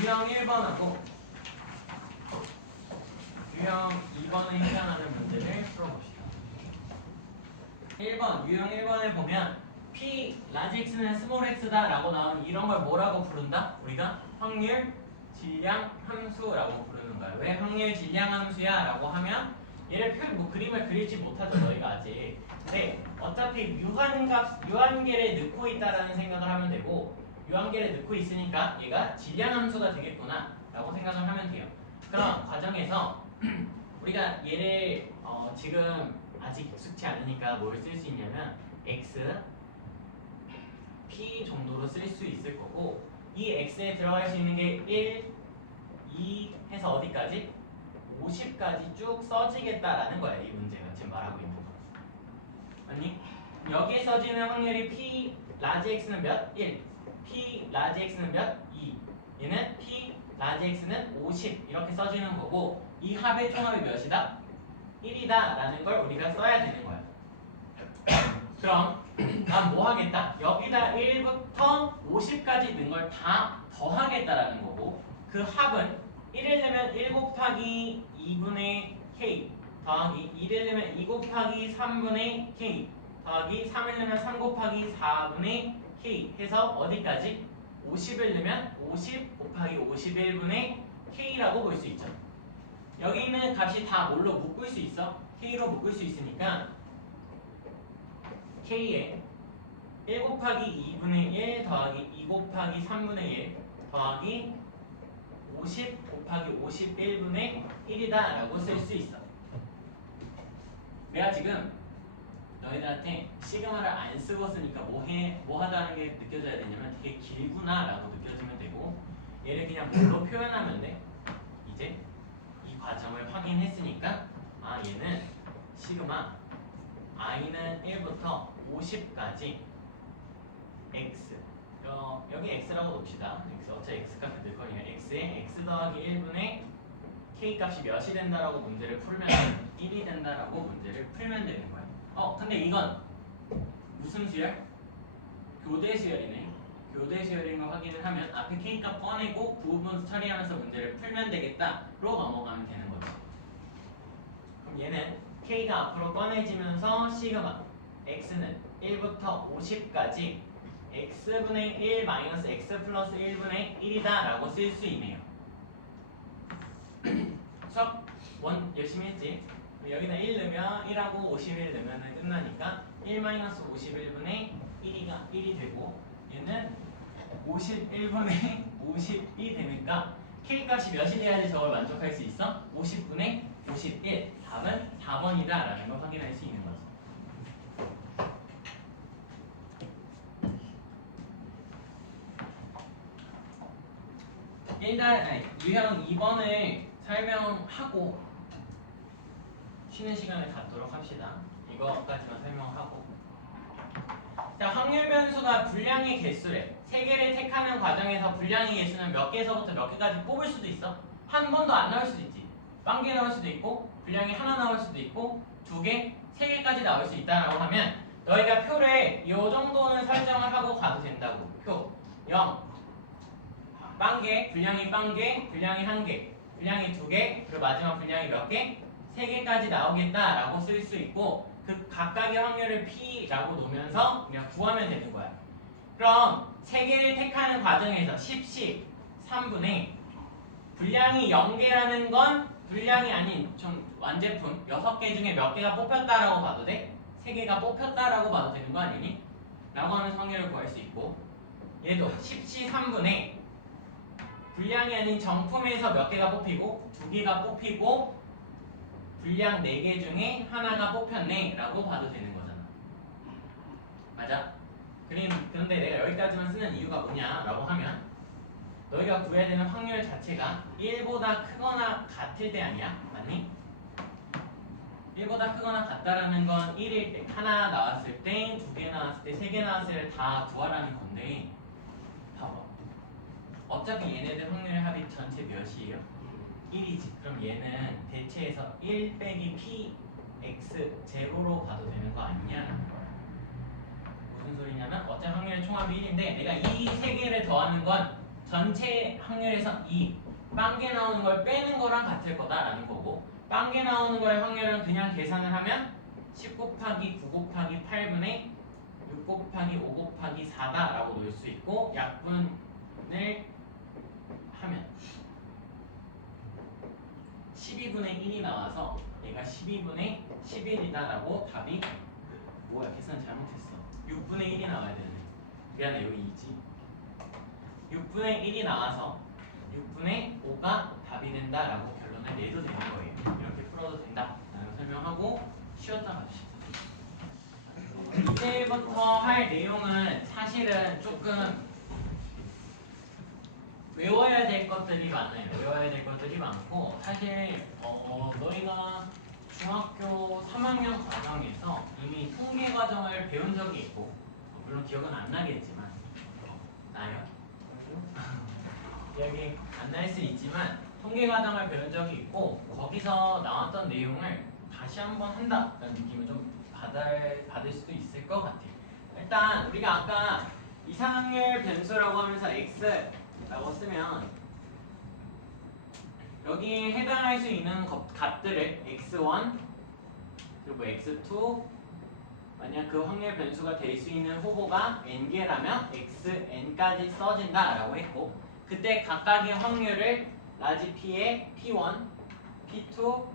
유형 1번하고 유형 2번에 해당하는 문제를 풀어봅시다. 1번, 유형 1번에 보면 P 라지 X는 스몰 X다 라고 나오면 이런 걸 뭐라고 부른다? 우리가 확률 질량 함수라고 부르는 거야. 왜 확률 질량 함수야? 라고 하면 얘를 그림을 그리지 못하죠 너희가 아직. 근데 어차피 유한계를 넣고 있다라는 생각을 하면 되고, 유한계를 넣고 있으니까 얘가 질량 함수가 되겠구나 라고 생각을 하면 돼요. 그럼 과정에서 우리가 얘를 지금 아직 익숙치 않으니까 뭘 쓸 수 있냐면 x, p 정도로 쓸 수 있을 거고, 이 x에 들어갈 수 있는 게 1, 2 해서 어디까지? 50까지 쭉 써지겠다라는 거야. 이 문제가 지금 말하고 있는 거. 아니 여기에 써지는 확률이 p 라지 x는 몇? 1, p 라지 x는 몇? 2, 얘는 p 라지 x는 50 이렇게 써지는 거고, 이 합의 총합이 몇이다? 1이다 라는 걸 우리가 써야 되는 거야. 그럼 난 뭐 하겠다? 여기다 1부터 50까지 넣은 걸 다 더하겠다라는 거고, 그 합은 1을 내면 1 곱하기 2분의 k 더하기 2를 내면 2 곱하기 3분의 k 더하기 3을 내면 3 곱하기 4분의 k 해서 어디까지? 50을 내면 50 곱하기 51분의 k라고 볼 수 있죠. 여기 있는 값이 다 뭘로 묶을 수 있어? k로 묶을 수 있으니까 k에 1 곱하기 2분의 1 더하기 2 곱하기 3분의 1 더하기 50 곱하기 51분의 1이다 라고 쓸 수 있어. 내가 지금 너희들한테 시그마를 안 쓰고 쓰니까 뭐 하다는 게 느껴져야 되냐면 되게 길구나 라고 느껴지면 되고, 얘를 그냥 뭘로 표현하면 돼? 이제 이 과정을 확인했으니까 아 얘는 시그마 i는 1부터 50까지 x 여기 x라고 놓읍시다. x 어차피 x 값이 늘 거니까 x에 x 더하기 1분의 k 값이 몇이 된다라고 문제를 풀면 1이 된다라고 문제를 풀면 되는 거야. 근데 이건 무슨 수열? 교대 수열이네. 교대 수열인 거 확인을 하면 앞에 k 값 꺼내고 부분 처리하면서 문제를 풀면 되겠다로 넘어가면 되는 거지. 그럼 얘는 k가 앞으로 꺼내지면서 시그마 x는 1부터 50까지 x분의 1 마이너스 x 플러스 1분의 1이다 라고 쓸 수 있네요. 수업 열심히 했지? 여기다 1 넣으면 1하고 51 넣으면 끝나니까 1 마이너스 51분의 1이 되고, 얘는 51분의 50이 되니까 k 값이 몇이 돼야지 저걸 만족할 수 있어? 50분의 51. 답은 4번이다 라는 걸 확인할 수 있는 거지. 일단 유형 2번을 설명하고 쉬는 시간을 갖도록 합시다. 이거까지만 설명하고. 자, 확률 변수가 분량의 개수래. 세 개를 택하는 과정에서 분량의 개수는 몇 개에서부터 몇 개까지 뽑을 수도 있어. 한 번도 안 나올 수도 있지. 1개 나올 수도 있고, 분량이 하나 나올 수도 있고, 2개, 3개까지 나올 수 있다라고 하면 너희가 표를 이 정도는 설정을 하고 가도 된다고. 표 0, 1개, 분량이 1개, 분량이 1개, 분량이 2개, 그리고 마지막 분량이 몇 개? 3개까지 나오겠다라고 쓸 수 있고, 그 각각의 확률을 P라고 놓으면서 그냥 구하면 되는 거야. 그럼 3개를 택하는 과정에서 10, 3분의 분량이 0개라는 건 분량이 아닌 좀 완제품 6개 중에 몇 개가 뽑혔다라고 봐도 돼? 3개가 뽑혔다라고 봐도 되는 거 아니니? 라고 하는 확률을 구할 수 있고, 얘도 10, 3분의 분량이 아닌 정품에서 몇 개가 뽑히고 2개가 뽑히고 분량 4개 중에 하나가 뽑혔네 라고 봐도 되는 거잖아. 맞아? 그런데 내가 여기까지만 쓰는 이유가 뭐냐 라고 하면 너희가 구해야 되는 확률 자체가 1보다 크거나 같을 때 아니야? 맞니? 1보다 크거나 같다라는 건 1일 때, 하나 나왔을 때, 2개 나왔을 때, 3개 나왔을 때 다 구하라는 건데, 봐봐. 어차피 얘네들 확률 합이 전체 몇이에요? 1이지. 그럼 얘는 대체해서 1 빼기 p x 제로로 봐도 되는 거 아니냐? 무슨 소리냐면 어차피 확률의 총합이 1인데 내가 이 세 개를 더하는 건 전체 확률에서 2 빵개 나오는 걸 빼는 거랑 같을 거다라는 거고, 빵개 나오는 거의 확률은 그냥 계산을 하면 10 곱하기 9 곱하기 8분의 6 곱하기 5 곱하기 4다라고 놓을 수 있고, 약분을 하면 12분의 1이 나와서 얘가 12분의 11이다라고 답이 뭐야 계산 잘못했어. 6분의 1이 나와야 되네. 미안해 여기 2지. 6분의 1이 나와서 6분의 5가 답이 된다라고 결론을 내도 되는 거예요. 이렇게 풀어도 된다 라는 설명하고 쉬었다 갑시다. 이제부터 할 내용은 사실은 조금 외워야 될 것들이 많아요. 외워야 될 것들이 많고, 사실 너희가 중학교 3학년 과정에서 이미 통계 과정을 배운 적이 있고, 물론 기억은 안 나겠지만 나요? 기억이 안 날 수 있지만 통계 과정을 배운 적이 있고, 거기서 나왔던 내용을 다시 한번 한다라는 느낌을 좀 받을 수도 있을 것 같아요. 일단 우리가 아까 이상률 변수라고 하면서 x라고 쓰면 여기에 해당할 수 있는 값들을 x1 그리고 x2 만약 그 확률 변수가 될 수 있는 후보가 n개라면 xn까지 써진다라고 했고 그때 각각의 확률을 라지 p에 p1, p2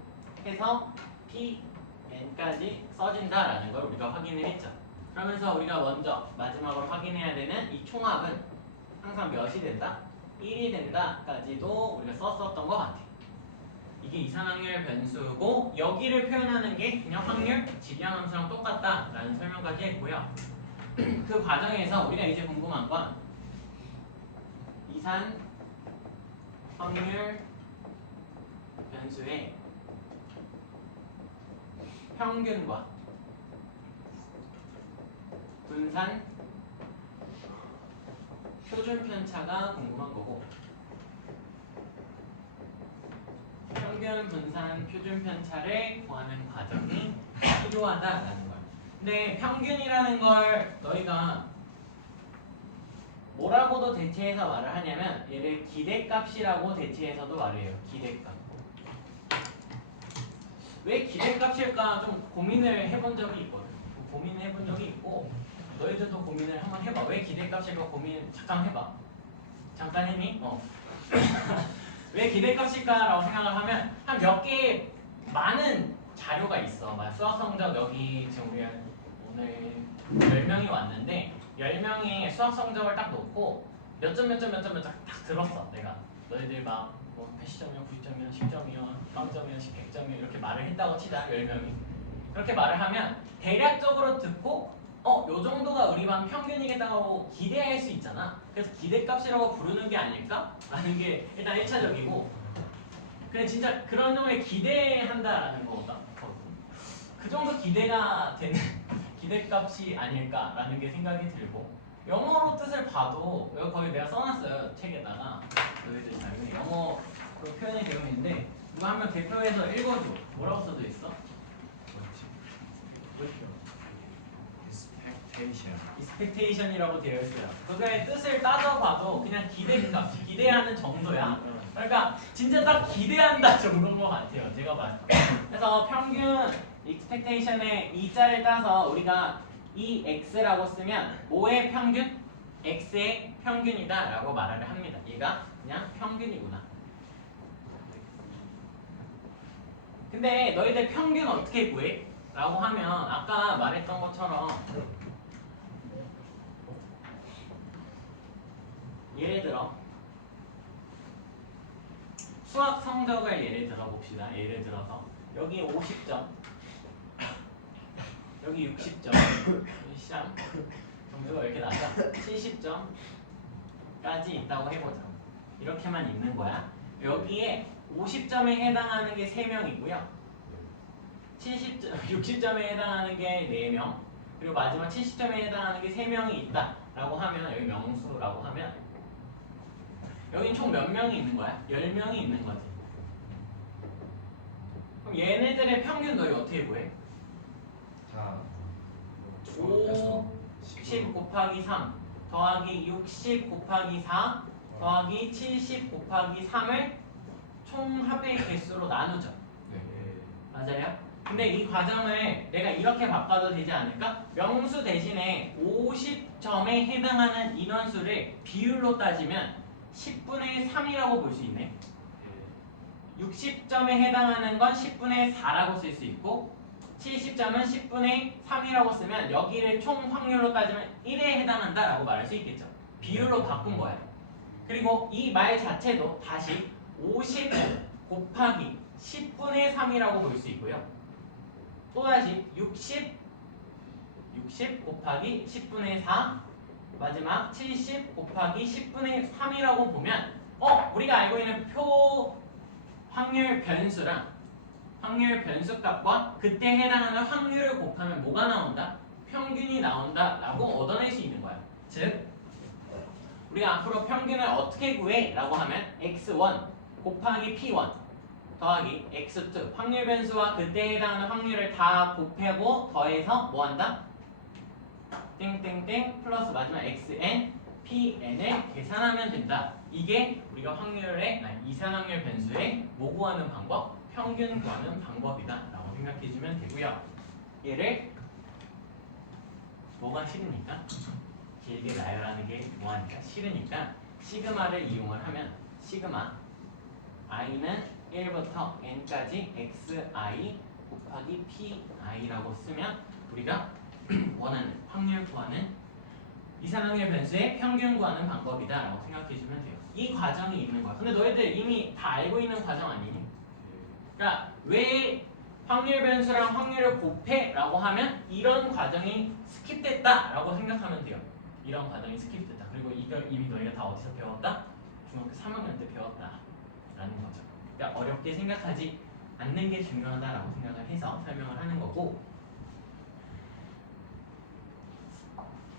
해서 pn까지 써진다라는 걸 우리가 확인을 했죠. 그러면서 우리가 먼저 마지막으로 확인해야 되는 이 총합은 항상 몇이 된다? 1이 된다까지도 우리가 썼었던 것 같아요. 이게 이상확률 변수고 여기를 표현하는 게 그냥 확률 질량함수랑 똑같다라는 설명까지 했고요. 그 과정에서 우리가 이제 궁금한 건 이산 확률 변수의 평균과 분산 표준 편차가 궁금한 거고 평균 분산 표준 편차를 구하는 과정이 필요하다라는 거예요. 근데 평균이라는 걸 너희가 뭐라고도 대체해서 말을 하냐면 얘를 기대값이라고 대체해서도 말을 해요. 기대값. 왜 기대값일까 좀 고민을 해본 적이 있거든. 고민을 해본 적이 있고 너희들도 고민을 한번 해봐. 왜 기대값일까 고민 잠깐 해봐. 잠깐 했니? 왜 기대값일까라고 생각을 하면 한 몇 개 많은 자료가 있어. 수학 성적 여기 지금 우리 오늘 10명이 왔는데 10명의 수학 성적을 딱 놓고 몇 점 딱 들었어. 내가 너희들 막 뭐 80점이요, 90점이요, 10점이요, 0점이요, 100점이요 이렇게 말을 했다고 치자. 10명이 그렇게 말을 하면 대략적으로 듣고 요 정도가 우리 반 평균이겠다고 기대할 수 있잖아. 그래서 기대값이라고 부르는 게 아닐까? 라는 게 일단 1차적이고 그냥 진짜 그런 놈을 기대한다라는 거거든. 그 정도 기대가 되는 기대값이 아닐까라는 게 생각이 들고 영어로 뜻을 봐도 여기 거의 내가 써놨어요. 책에다가 너희들 잘 영어로 표현이 되어 있는데 누가 한번 대표해서 읽어줘. 뭐라고 써져 있어? expectation이라고 되어 있어요. 그거의 뜻을 따져봐도 그냥 기대값, 기대하는 정도야. 그러니까 진짜 딱 기대한다 정도인 것 같아요. 제가 봤을 때. 그래서 평균 expectation의 이자를 따서 우리가 이 x라고 쓰면 뭐의 평균? x의 평균이다 라고 말을 합니다. 얘가 그냥 평균이구나. 근데 너희들 평균 어떻게 구해? 라고 하면 아까 말했던 것처럼 예를 들어 수학 성적을 예를 들어 봅시다. 예를 들어서 여기 50점 여기 60점 시장 점수가 왜 이렇게 낮아? 70점까지 있다고 해보자. 이렇게만 있는 거야. 여기에 50점에 해당하는 게 3명이고요 60점에 해당하는 게 4명 그리고 마지막 70점에 해당하는 게 3명이 있다 라고 하면 여기 명수라고 하면 여긴 총 몇 명이 있는 거야? 10명이 있는 거지. 그럼 얘네들의 평균 너희 어떻게 구해? 자, 50 곱하기 3 더하기 60 곱하기 4 더하기 70 곱하기 3을 총합의 개수로 나누죠. 네. 맞아요? 근데 이 과정을 내가 이렇게 바꿔도 되지 않을까? 명수 대신에 50점에 해당하는 인원수를 비율로 따지면 10분의 3이라고 볼 수 있네. 60점에 해당하는 건 10분의 4라고 쓸 수 있고 70점은 10분의 3이라고 쓰면 여기를 총 확률로 따지면 1에 해당한다라고 말할 수 있겠죠. 비율로 바꾼 거야. 그리고 이 말 자체도 다시 50 곱하기 10분의 3이라고 볼 수 있고요. 또다시 60 곱하기 10분의 4 마지막 70 곱하기 10분의 3이라고 보면 우리가 알고 있는 표 확률 변수랑 확률 변수값과 그때 해당하는 확률을 곱하면 뭐가 나온다? 평균이 나온다라고 얻어낼 수 있는 거야. 즉 우리가 앞으로 평균을 어떻게 구해? 라고 하면 x1 곱하기 p1 더하기 x2 확률 변수와 그때에 해당하는 확률을 다 곱하고 더해서 뭐 한다? 땡땡땡 플러스 마지막 xn pn을 계산하면 된다. 이게 우리가 확률의 이산확률 변수의 뭐 구하는 방법? 평균 구하는 방법이다 라고 생각해주면 되고요. 얘를 뭐가 싫으니까? 길게 나열하는 게 뭐하니까? 싫으니까 시그마를 이용을 하면 시그마 i는 1부터 n까지 xi 곱하기 pi라고 쓰면 우리가 원하는 확률 구하는 이산확률 변수의 평균 구하는 방법이다 라고 생각해주면 돼요. 이 과정이 있는 거야. 근데 너희들 이미 다 알고 있는 과정 아니니? 그러니까 왜 확률 변수랑 확률을 곱해 라고 하면 이런 과정이 스킵됐다 라고 생각하면 돼요. 이런 과정이 스킵됐다. 그리고 이걸 이미 너희가 다 어디서 배웠다? 중학교 3학년 때 배웠다 라는 거죠. 그러니까 어렵게 생각하지 않는 게 중요하다라고 생각을 해서 설명을 하는 거고,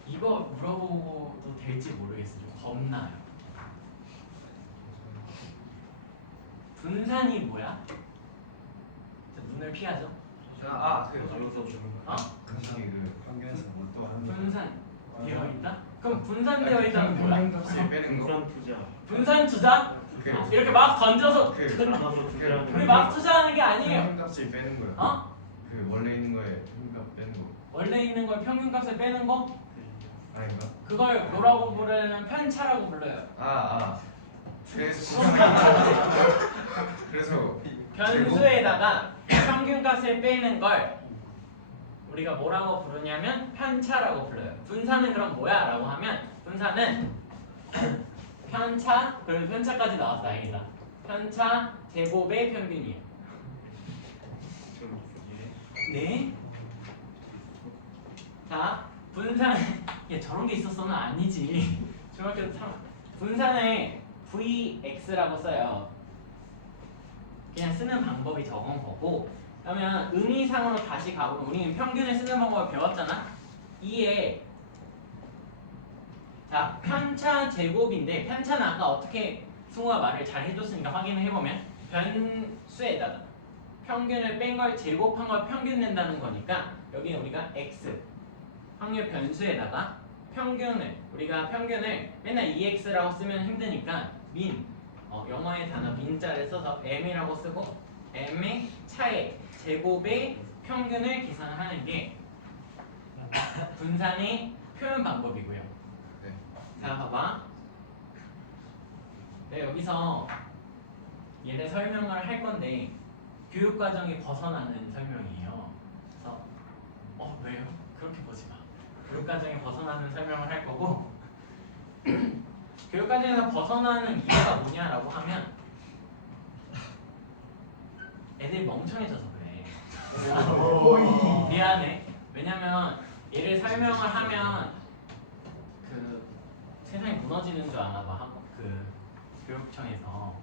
이거 물어보고도 될지 모르겠어요. 좀 겁나요. 분산이 뭐야? 자, 눈을 피하죠. 그 말로서 주는 거. 어? 그게 그 평균에서 또 하는 거. 분산 되어 있다? 그럼 분산되어 있다는 뭐야? 평균값을 빼는 거. 분산 투자? 그 이렇게 막 던져서 우리 막 투자하는 게 아니에요. 평균값을 빼는 거야. 어? 그 원래 있는 거에 평균값 빼는 거. 원래 있는 걸 평균값을 빼는 거? 아닌가? 그걸 뭐라고 부르는 편차라고 불러요. 그래서 그래서 변수에다가 평균값을 빼는 걸 우리가 뭐라고 부르냐면 편차라고 불러요. 분산은 그럼 뭐야? 라고 하면 분산은 편차, 그리고 편차까지 나왔어. 다행이다. 편차 제곱의 평균이에요. 네. 자, 분산 야 저런 게 있었어는 아니지. 중학교 3 분산을 vx라고 써요. 그냥 쓰는 방법이 저건 거고, 그러면 의미상으로 다시 가보면 우리는 평균을 쓰는 방법을 배웠잖아. 이에 자 편차 제곱인데, 편차는 아까 어떻게 승우가 말을 잘 해줬으니까 확인을 해보면 변수에다가 평균을 뺀 걸 제곱한 걸 평균 낸다는 거니까 여기 우리가 x 확률 변수에다가 평균을 우리가 평균을 맨날 EX라고 쓰면 힘드니까 민 영어의 단어 민자를 써서 M이라고 쓰고 M의 차의 제곱의 평균을 계산하는 게 분산의 표현 방법이고요. 네. 자 봐봐. 네, 여기서 얘를 설명을 할 건데 교육 과정이 벗어나는 설명이에요. 그래서 왜요? 그렇게 보지 마. 교육 과정에 벗어나는 설명을 할 거고 교육 과정에서 벗어나는 이유가 뭐냐라고 하면 애들이 멍청해져서 그래. 미안해. 왜냐면 얘를 설명을 하면 그 세상이 무너지는 줄 아나 봐. 그 교육청에서.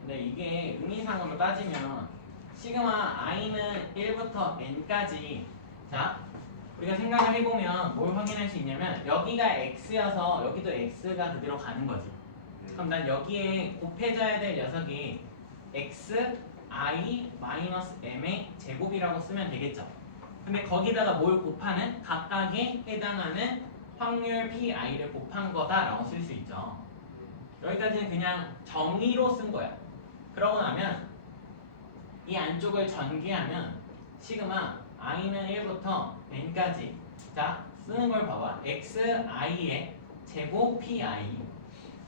근데 이게 의미상으로 따지면 시그마 i는 1부터 n까지, 자 우리가 생각을 해보면 뭘 확인할 수 있냐면 여기가 x여서 여기도 x가 그대로 가는 거지. 그럼 난 여기에 곱해져야 될 녀석이 x i 마이너스 m의 제곱이라고 쓰면 되겠죠. 근데 거기다가 뭘 곱하는 각각에 해당하는 확률 pi를 곱한 거다라고 쓸 수 있죠. 여기까지는 그냥 정의로 쓴 거야. 그러고 나면 이 안쪽을 전개하면 시그마 i는 1부터 n까지, 자 쓰는 걸 봐봐. xi의 제곱 pi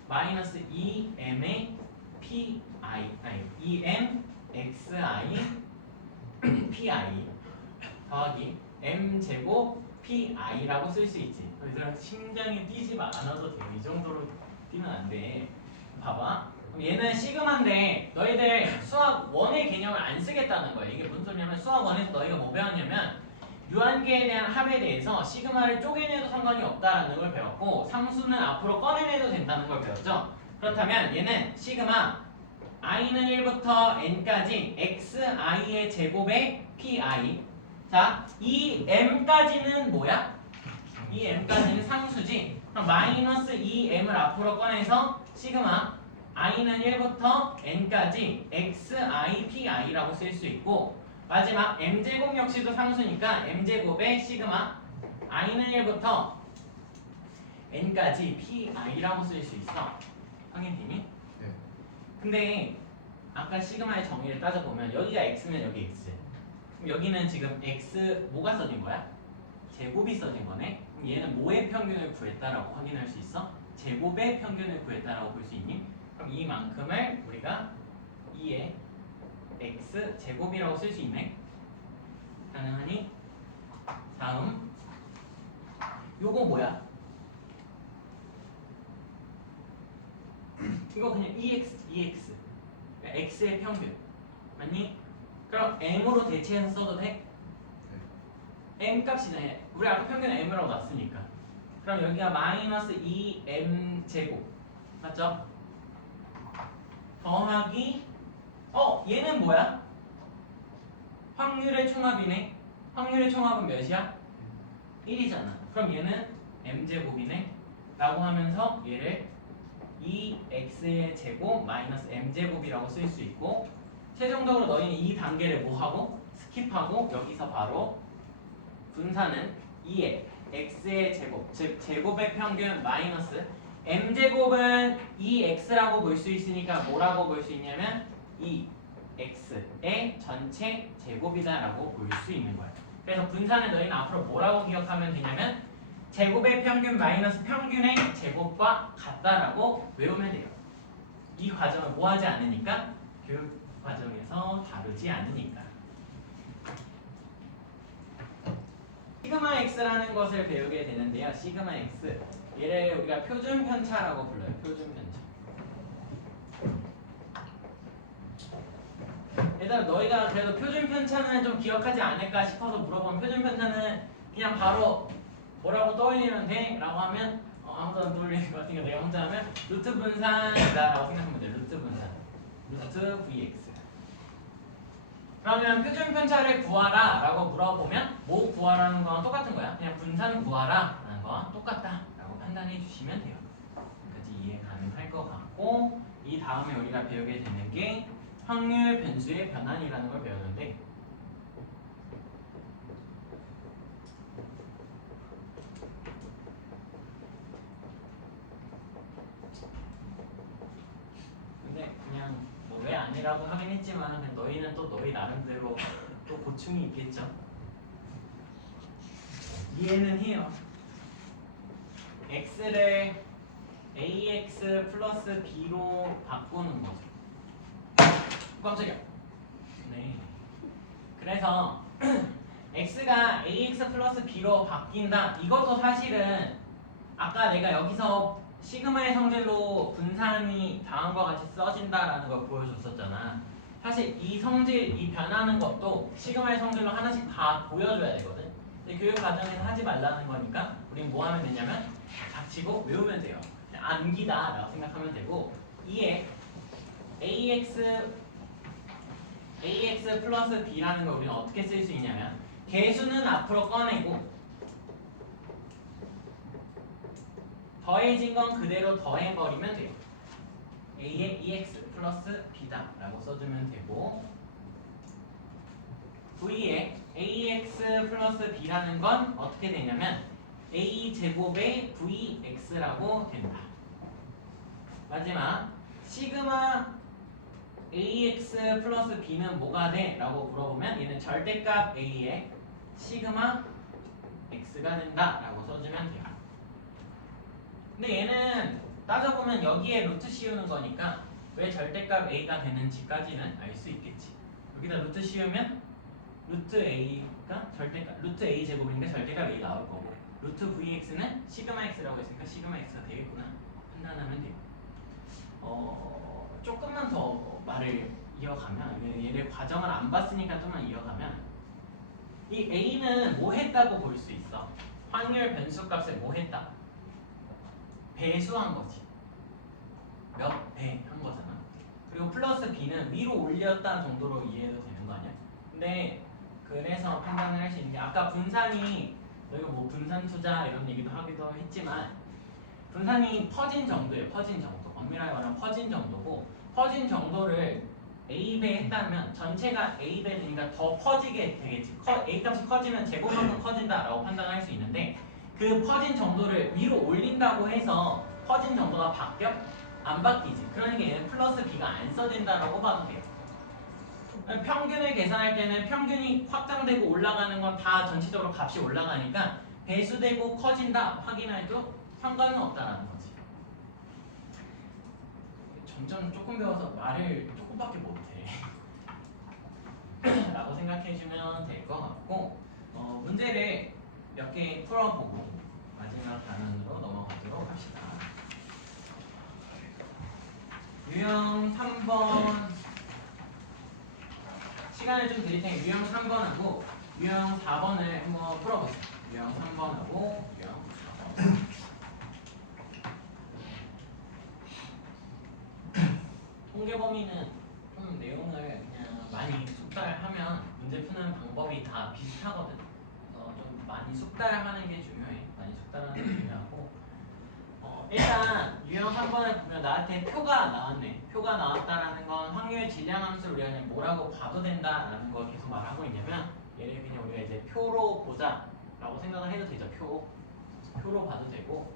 마이너스 2m의 pi 아니 2m xi pi 더하기 m 제곱 pi라고 쓸 수 있지. 얘들아 심장이 뛰지 않아도 돼. 이 정도로 뛰면 안 돼. 봐봐. 그럼 얘는 시그마인데 너희들 수학 1의 개념을 안 쓰겠다는 거야. 이게 무슨 소리냐면 수학 1에서 너희가 뭐 배웠냐면 유한계에 대한 합에 대해서 시그마를 쪼개내도 상관이 없다는 걸 배웠고 상수는 앞으로 꺼내내도 된다는 걸 배웠죠. 그렇다면 얘는 시그마 i는 1부터 n까지 xi의 제곱의 pi, 자 이 m까지는 뭐야? 이 m까지는 상수지. 그럼 마이너스 2m을 앞으로 꺼내서 시그마 i는 1부터 n까지 xi, pi라고 쓸 수 있고 마지막 m제곱 역시도 상수니까 m제곱의 시그마 i는 1부터 n까지 pi라고 쓸 수 있어. 확인되니? 네. 근데 아까 시그마의 정의를 따져보면 여기가 x면 여기 x 그럼 여기는 지금 x 뭐가 써진 거야? 제곱이 써진 거네? 그럼 얘는 뭐의 평균을 구했다라고 확인할 수 있어? 제곱의 평균을 구했다라고 볼 수 있니? 그럼 이만큼을 우리가 2의 x 제곱이라고 쓸 수 있네? 가능하니? 다음 요거 뭐야? 이거 그냥 EX 그러니까 x의 평균 맞니? 그럼 m으로 대체해서 써도 돼? m 값이네. 우리 아까 평균 m이라고 놨으니까. 그럼 여기가 마이너스 2m 제곱 맞죠? 더하기 얘는 뭐야? 확률의 총합이네. 확률의 총합은 몇이야? 1이잖아. 그럼 얘는 m제곱이네 라고 하면서 얘를 2x의 제곱 마이너스 m제곱이라고 쓸 수 있고 최종적으로 너희는 이 단계를 뭐하고? 스킵하고 여기서 바로 분사는 2의 x의 제곱 즉 제곱의 평균 마이너스 m제곱은 2x라고 볼 수 있으니까 뭐라고 볼 수 있냐면 2x의 전체 제곱이다 라고 볼 수 있는 거야. 그래서 분사는 너희는 앞으로 뭐라고 기억하면 되냐면 제곱의 평균 마이너스 평균의 제곱과 같다라고 외우면 돼요. 이 과정을 뭐 하지 않으니까? 교육 과정에서 다루지 않으니까. 시그마 x라는 것을 배우게 되는데요. 시그마 x 얘를 우리가 표준 편차라고 불러요. 표준 편차. 얘들아 너희가 그래도 표준 편차는 좀 기억하지 않을까 싶어서 물어보면 표준 편차는 그냥 바로 뭐라고 떠올리면 돼? 라고 하면 아무도 안 떠올리는 것 같으니까 내가 혼자 하면 루트 분산이다 라고 생각하면 돼. 루트 분산 루트 vx 그러면 표준 편차를 구하라 라고 물어보면 뭐 구하라는 거랑 똑같은 거야. 그냥 분산 구하라 라는 거랑 똑같다 라고 판단해 주시면 돼요. 여기까지 이해 가능할 것 같고 이 다음에 우리가 배우게 되는 게 확률 변수의 변환이라는 걸 배우는데 근데 그냥 뭐 왜 아니라고 하긴 했지만 그냥 너희는 또 너희 나름대로 또 고충이 있겠죠. 이해는 해요. x를 ax 플러스 b로 바꾸는 거죠. 깜짝이야. 네. 그래서 x가 ax 플러스 b로 바뀐다. 이것도 사실은 아까 내가 여기서 시그마의 성질로 분산이 다음과 같이 써진다라는 걸 보여줬었잖아. 사실 이 성질, 이 변하는 것도 시그마의 성질로 하나씩 다 보여줘야 되거든. 근데 교육 과정에서 하지 말라는 거니까 우린 뭐 하면 되냐면 닥치고 외우면 돼요. 그냥 암기다 라고 생각하면 되고 2에 ax 플러스 b라는 걸 우리는 어떻게 쓸 수 있냐면 개수는 앞으로 꺼내고 더해진 건 그대로 더해버리면 돼요. a의 ex 플러스 b다 라고 써주면 되고 v의 ax 플러스 b라는 건 어떻게 되냐면 a 제곱의 vx라고 된다. 마지막 시그마 ax 플러스 b는 뭐가 돼? 라고 물어보면 얘는 절대값 a의 시그마 x가 된다 라고 써주면 돼요. 근데 얘는 따져보면 여기에 루트 씌우는 거니까 왜 절대값 a가 되는지까지는 알 수 있겠지. 여기다 루트 씌우면 루트 a가 절대값 루트 a 제곱인데 절대값 a 나올 거고 루트 vx는 시그마 x라고 했으니까 시그마 x가 되겠구나 판단하면 돼요. 조금만 더 말을 이어가면 얘를 과정을 안 봤으니까 좀만 이어가면 이 a는 뭐 했다고 볼 수 있어? 확률 변수 값을 뭐 했다? 배수한 거지. 몇 배 한 거잖아. 그리고 플러스 b는 위로 올렸다 정도로 이해해도 되는 거 아니야? 근데 그래서 판단을 할 수 있는 게 아까 분산이 너희가 뭐 분산 투자 이런 얘기도 하기도 했지만 분산이 퍼진 정도예요. 퍼진 정도. 엄밀하게 말하면 퍼진 정도고 퍼진 정도를 A배 했다면 전체가 A배 되니까 더 퍼지게 되겠지. A 값이 커지면 제곱만큼 커진다라고 판단할 수 있는데 그 퍼진 정도를 위로 올린다고 해서 퍼진 정도가 바뀌어? 안 바뀌지. 그러니까 얘는 플러스 B가 안 써진다라고 봐도 돼요. 평균을 계산할 때는 평균이 확장되고 올라가는 건 다 전체적으로 값이 올라가니까 배수되고 커진다 확인해도 상관은 없다라는 거지. 점점 조금 배워서 말을 조금밖에 못해 라고 생각해주면 될 것 같고 문제를 몇 개 풀어보고 마지막 단원으로 넘어가도록 합시다. 유형 3번 시간을 좀 드릴 테니 유형 3번하고 유형 4번을 한번 풀어보세요. 유형 3번하고 유형 4번 통계 범위는 좀 내용을 그냥 많이 숙달하면 문제 푸는 방법이 다 비슷하거든. 그래서 좀 많이 숙달하는 게 중요해. 많이 숙달하는 게 중요하고 일단 유형 3번을 보면 나한테 표가 나왔네. 표가 나왔다라는 건 확률 질량 함수를 우리가 그냥 뭐라고 봐도 된다라는 걸 계속 말하고 있냐면 얘를 그냥 우리가 이제 표로 보자라고 생각을 해도 되죠. 표로 봐도 되고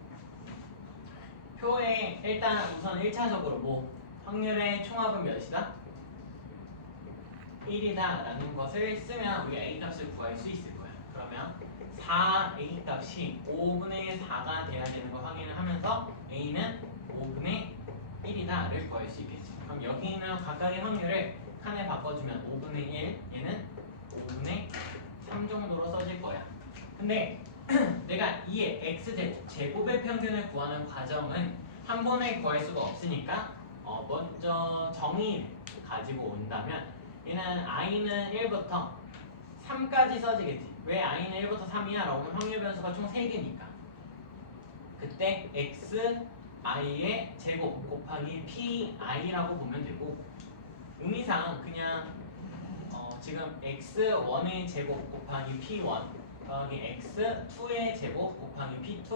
표에 일단 우선 1차적으로 뭐 확률의 총합은 몇이다? 1이다 라는 것을 쓰면 우리가 A 값을 구할 수 있을 거야. 그러면 4A 값이 5분의 4가 돼야 되는 걸 확인을 하면서 A는 5분의 1이다를 구할 수 있겠지. 그럼 여기 있는 각각의 확률을 칸에 바꿔주면 5분의 1, 얘는 5분의 3 정도로 써질 거야. 근데 내가 이의 x제곱, 제곱의 평균을 구하는 과정은 한 번에 구할 수가 없으니까 먼저 정의를 가지고 온다면 얘는 i는 1부터 3까지 써지겠지. 왜 i는 1부터 3이야? 라고 하면 확률 변수가 총 3개니까 그때 x i의 제곱 곱하기 p i라고 보면 되고 의미상 그냥 지금 x1의 제곱 곱하기 p1 더하기 x2의 제곱 곱하기 p2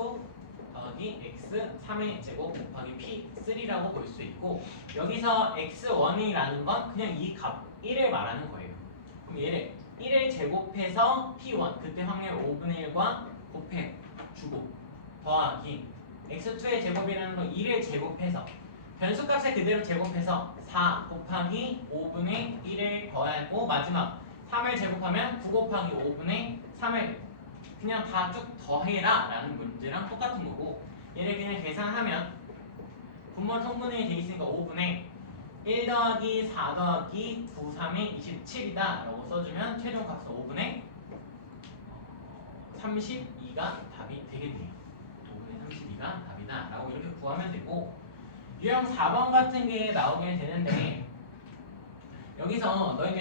더하기 x3의 제곱 곱하기 p3라고 볼 수 있고 여기서 x1이라는 건 그냥 이 값 1을 말하는 거예요. 그럼 얘를 1을 제곱해서 p1 그때 확률 5분의 1과 곱해주고 더하기 x2의 제곱이라는 건 2를 제곱해서 변수값을 그대로 제곱해서 4 곱하기 5분의 1을 더하고 마지막 3을 제곱하면 9 곱하기 5분의 3을 그냥 다 쭉 더해라 라는 문제랑 똑같은 거고 얘를 그냥 계산하면 분모 통분이 돼 있으니까 5분의 1 더하기 4 더하기 9, 3이 27이다 라고 써주면 최종 값은 5분의 32가 답이 되겠네요. 5분의 32가 답이다 라고 이렇게 구하면 되고 유형 4번 같은 게 나오게 되는데 여기서 너희가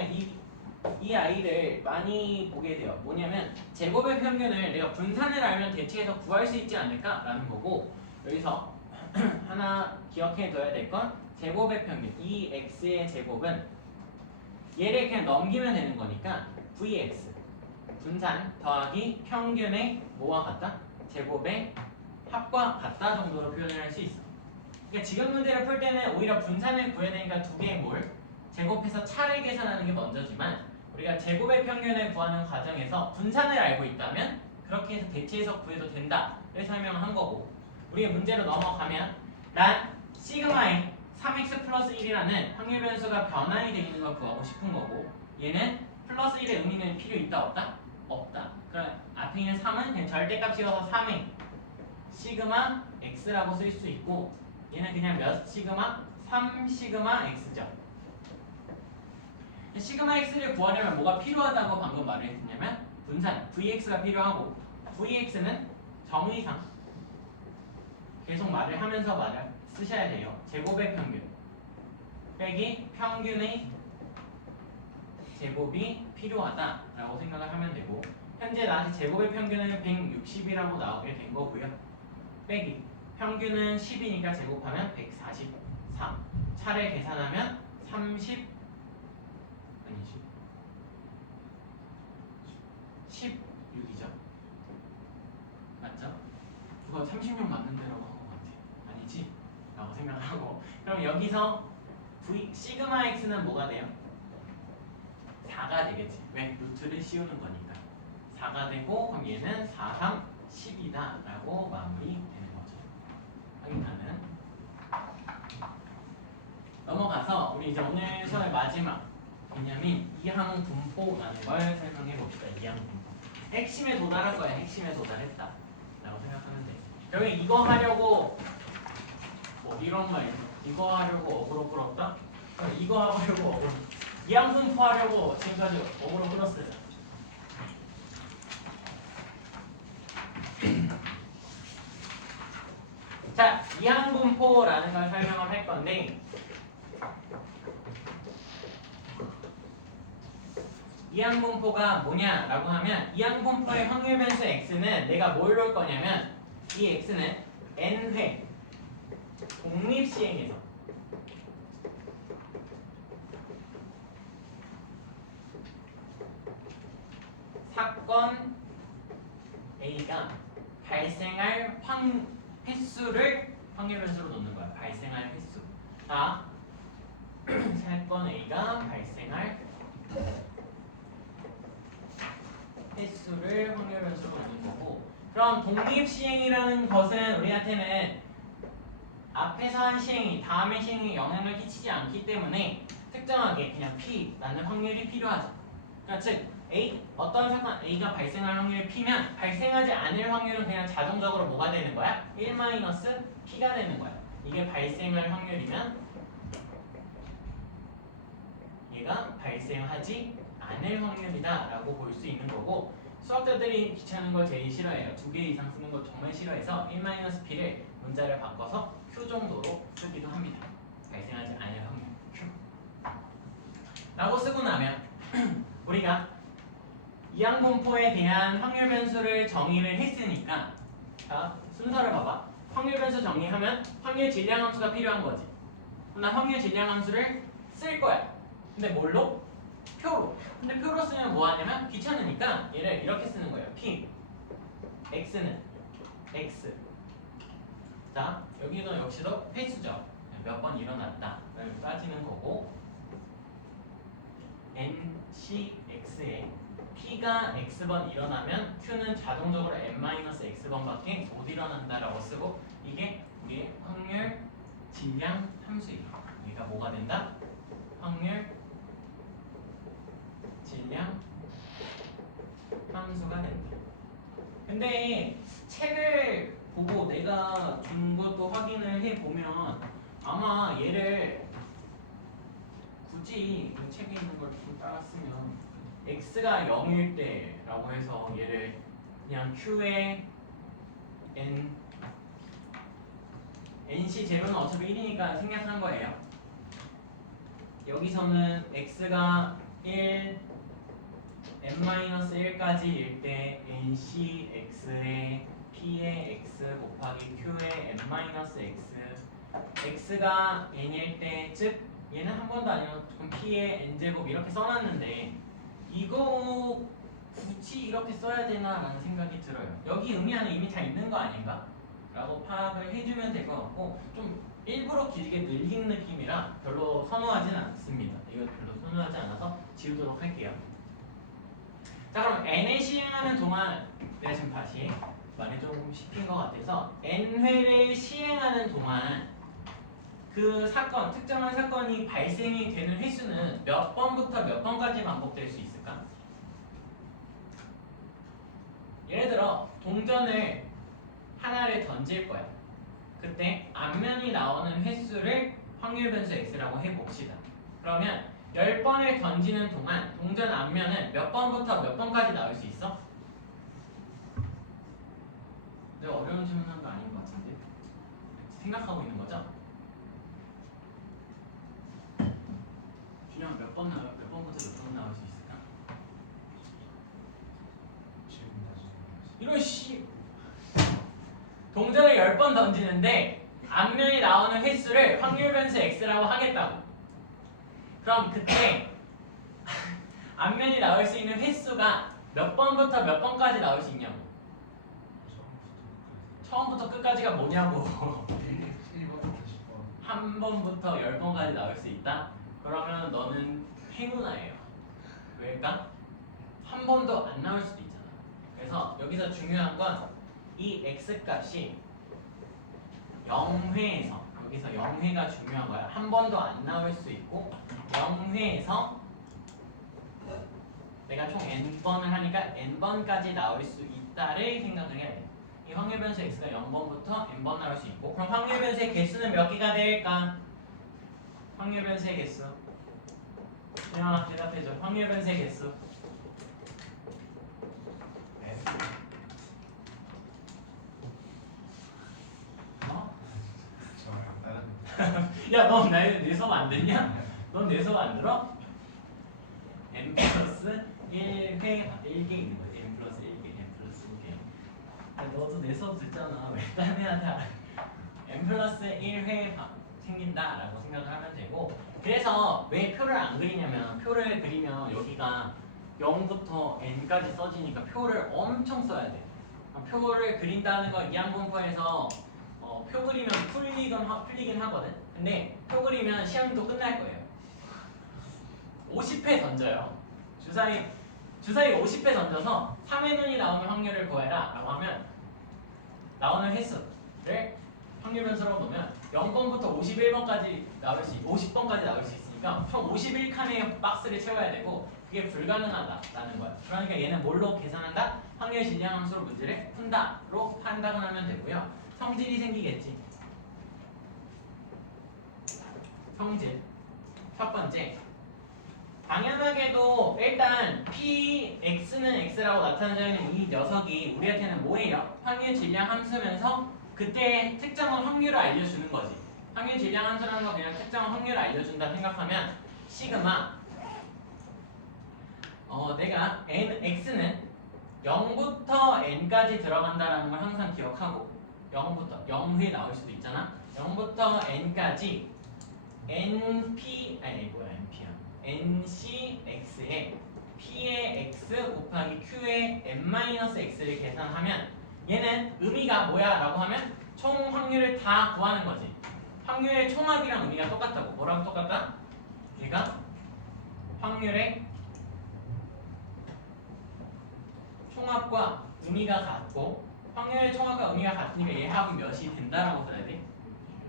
이 아이를 많이 보게 돼요. 뭐냐면 제곱의 평균을 내가 분산을 알면 대체해서 구할 수 있지 않을까라는 거고 여기서 하나 기억해 둬야 될 건 제곱의 평균 2x의 제곱은 얘를 그냥 넘기면 되는 거니까 vx 분산 더하기 평균의 뭐와 같다? 제곱의 합과 같다 정도로 표현을 할 수 있어. 그러니까 지금 문제를 풀 때는 오히려 분산을 구해야 되니까 두 개의 뭘 제곱해서 차를 계산하는 게 먼저지만 우리가 제곱의 평균을 구하는 과정에서 분산을 알고 있다면 그렇게 해서 대체해서 구해도 된다를 설명한 거고 우리가 문제로 넘어가면 난 시그마의 3x 플러스 1이라는 확률 변수가 변환이 되어 있는 걸 구하고 싶은 거고 얘는 플러스 1의 의미는 필요 있다 없다? 없다. 그럼 앞에 있는 3은 그냥 절대값이어서 3의 시그마 x라고 쓸 수 있고 얘는 그냥 몇 시그마? 3 시그마 x죠. 시그마 x를 구하려면 뭐가 필요하다고 방금 말을 했냐면 분산 vx가 필요하고 vx는 정의상 계속 말을 하면서 말을 쓰셔야 돼요. 제곱의 평균 빼기 평균의 제곱이 필요하다라고 생각을 하면 되고 현재 나한테 제곱의 평균은 160이라고 나오게 된 거고요. 빼기 평균은 10이니까 제곱하면 143 차를 계산하면 30 아니지 16이죠. 맞죠? 그거 36 맞는 대로 한 것 같아. 아니지? 라고 생각하고, 그럼 여기서 v 시그마 x는 뭐가 돼요? 4가 되겠지. 왜? 루트를 씌우는 거니까 4가 되고, 그럼 얘는 4, 3, 10이다 라고 마무리되는 거죠. 확인하는. 넘어가서 우리 이제 오늘 수업의 마지막 개념인 이항 분포라는 걸 설명해 봅시다. 이항 분포. 핵심에 도달한 거야. 핵심에 도달했다 라고 생각하면 돼. 결국 이거 하려고 뭐 이런 말, 이거 하려고 어그로 끌었다? 이거 하려고 어그로, 이항 분포 하려고 지금까지 어그로 끌었어요. 자, 이항 분포라는 걸 설명을 할 건데, 이항 분포가 뭐냐라고 하면, 이항 분포의 확률 변수 x는 내가 뭘 놓을 거냐면, 이 x는 n회 독립 시행에서 사건 A가 발생할 횟수를 확률 변수로 놓는 거야. 발생할 횟수. 자, 사건 A가 발생할 횟수를 확률 변수로 놓는 거고, 그럼 독립 시행이라는 것은 우리한테는 앞에서 한 시행이 다음의 시행에 영향을 끼치지 않기 때문에 특정하게 그냥 P라는 확률이 필요하죠. 그러니까 즉 A, 어떤 사건 A가 발생할 확률이 P면 발생하지 않을 확률은 그냥 자동적으로 뭐가 되는 거야? 1-P가 되는 거야. 이게 발생할 확률이면 얘가 발생하지 않을 확률이다 라고 볼 수 있는 거고, 수학자들이 귀찮은 걸 제일 싫어해요. 2개 이상 쓰는 거 정말 싫어해서 1-P를 문자를 바꿔서 Q 정도로 쓰기도 합니다. 발생하지 않을 확률 Q 라고 쓰고 나면 우리가 이항 분포에 대한 확률 변수를 정의를 했으니까, 자, 순서를 봐봐. 확률 변수 정의하면 확률 질량 함수가 필요한 거지. 나 확률 질량 함수를 쓸 거야. 근데 뭘로? 표로. 근데 표로 쓰면 뭐 하냐면 귀찮으니까 얘를 이렇게 쓰는 거예요. P X는 X. 자, 여기도 역시도 횟수죠. 몇 번 일어났다 를 따지는 거고, NCX에 P가 X번 일어나면 Q는 자동적으로 N-X번밖에 못 일어난다라고 쓰고, 이게 우리의 확률 질량 함수예요. 여기가 뭐가 된다? 확률 질량 함수가 된다. 근데 책을 보고 내가 준 것도 확인을 해보면 아마 얘를 굳이 이 책에 있는 걸 좀 따랐으면 x가 0일 때라고 해서 얘를 그냥 q의 nc 제로는 어차피 1이니까 생략한 거예요. 여기서는 x가 1 n-1까지일 때 ncx의 p의 x 곱하기 q의 n-x, x가 n일 때, 즉 얘는 한 번도 아니고 p의 n제곱 이렇게 써놨는데 이거 굳이 이렇게 써야 되나 라는 생각이 들어요. 여기 의미 안에 이미 다 있는 거 아닌가? 라고 파악을 해주면 될 것 같고, 좀 일부러 길게 늘린 느낌이라 별로 선호하진 않습니다. 이거 별로 선호하지 않아서 지우도록 할게요. 자, 그럼 n을 시행하는 동안, 내가 지금 다시 말이 조금 씹힌 것 같아서 n회를 시행하는 동안 그 사건, 특정한 사건이 발생이 되는 횟수는 몇 번부터 몇 번까지 반복될 수 있을까? 예를 들어 동전을 하나를 던질 거야. 그때 앞면이 나오는 횟수를 확률 변수 x라고 해봅시다. 그러면 10번을 던지는 동안 동전 앞면은 몇 번부터 몇 번까지 나올 수 있어? 내가 어려운 질문한 거 아닌 것 같은데? 생각하고 있는 거죠? 준영 몇 번부터 몇 번 나올 수 있을까? 이런 씨, 동전을 10번 던지는데 앞면이 나오는 횟수를 확률 변수 x라고 하겠다고. 그럼 그때 앞면이 나올 수 있는 횟수가 몇 번부터 몇 번까지 나올 수 있냐고. 처음부터 끝까지가 뭐냐고. 한 번부터 10번까지 나올 수 있다? 그러면 너는 행운아예요. 왜일까? 한 번도 안 나올 수도 있잖아. 그래서 여기서 중요한 건 이 x 값이 0회에서 여기서 0회가 중요한 거야. 한 번도 안 나올 수 있고 0회에서 내가 총 n번을 하니까 n번까지 나올 수 있다를 생각을 해야 돼. 이 확률 변수 x가 0번부터 n번 나올 수 있고 그럼 확률 변수의 개수는 몇 개가 될까? 확률 변수의 개수 야 대답해줘. 확률 변수의 개수 어? 야 넌 내 수업 안 듣냐? 넌 내 수업 안 들어? n 플러스 1회 1개 있는 거지. n 플러스 1개 n 플러스 5개. 너도 내 수업 듣잖아. 왜 딴 애한테 n 플러스 1회 생긴다라고 생각을 하면 되고 그래서 왜 표를 안 그리냐면 표를 그리면 여기가 0부터 n까지 써지니까 표를 엄청 써야 돼. 표를 그린다는 거 이항분포에서 표 그리면 풀리긴 하거든. 근데 표 그리면 시험도 끝날 거예요. 50회 던져요. 주사위 50회 던져서 3의 눈이 나오는 확률을 구해라 라고 하면 나오는 횟수를 확률 변수로 보면 0번부터 51번까지 50번까지 나올 수 있으니까 총 51칸의 박스를 채워야 되고 그게 불가능하다라는 거야. 그러니까 얘는 뭘로 계산한다? 확률 질량 함수로 문제를 푼다로 판단을 하면 되고요. 성질이 생기겠지. 성질 첫 번째 당연하게도 일단 px는 x라고 나타나는 이 녀석이 우리한테는 뭐예요? 확률 질량 함수면서 그때 특정한 확률을 알려주는 거지. 확률 질량 함수라는 거 그냥 특정한 확률을 알려준다 생각하면 시그마 내가 x는 0부터 n까지 들어간다라는 걸 항상 기억하고 0부터 0회 나올 수도 있잖아. 0부터 n까지 ncx에 p의 x 곱하기 q의 n-x를 계산하면 얘는 의미가 뭐야? 라고 하면 총 확률을 다 구하는 거지. 확률의 총합이랑 의미가 똑같다고. 뭐랑 똑같다? 얘가 확률의 총합과 의미가 같고 확률의 총합과 의미가 같으니까 얘 합이 몇이 된다라고 써야 돼?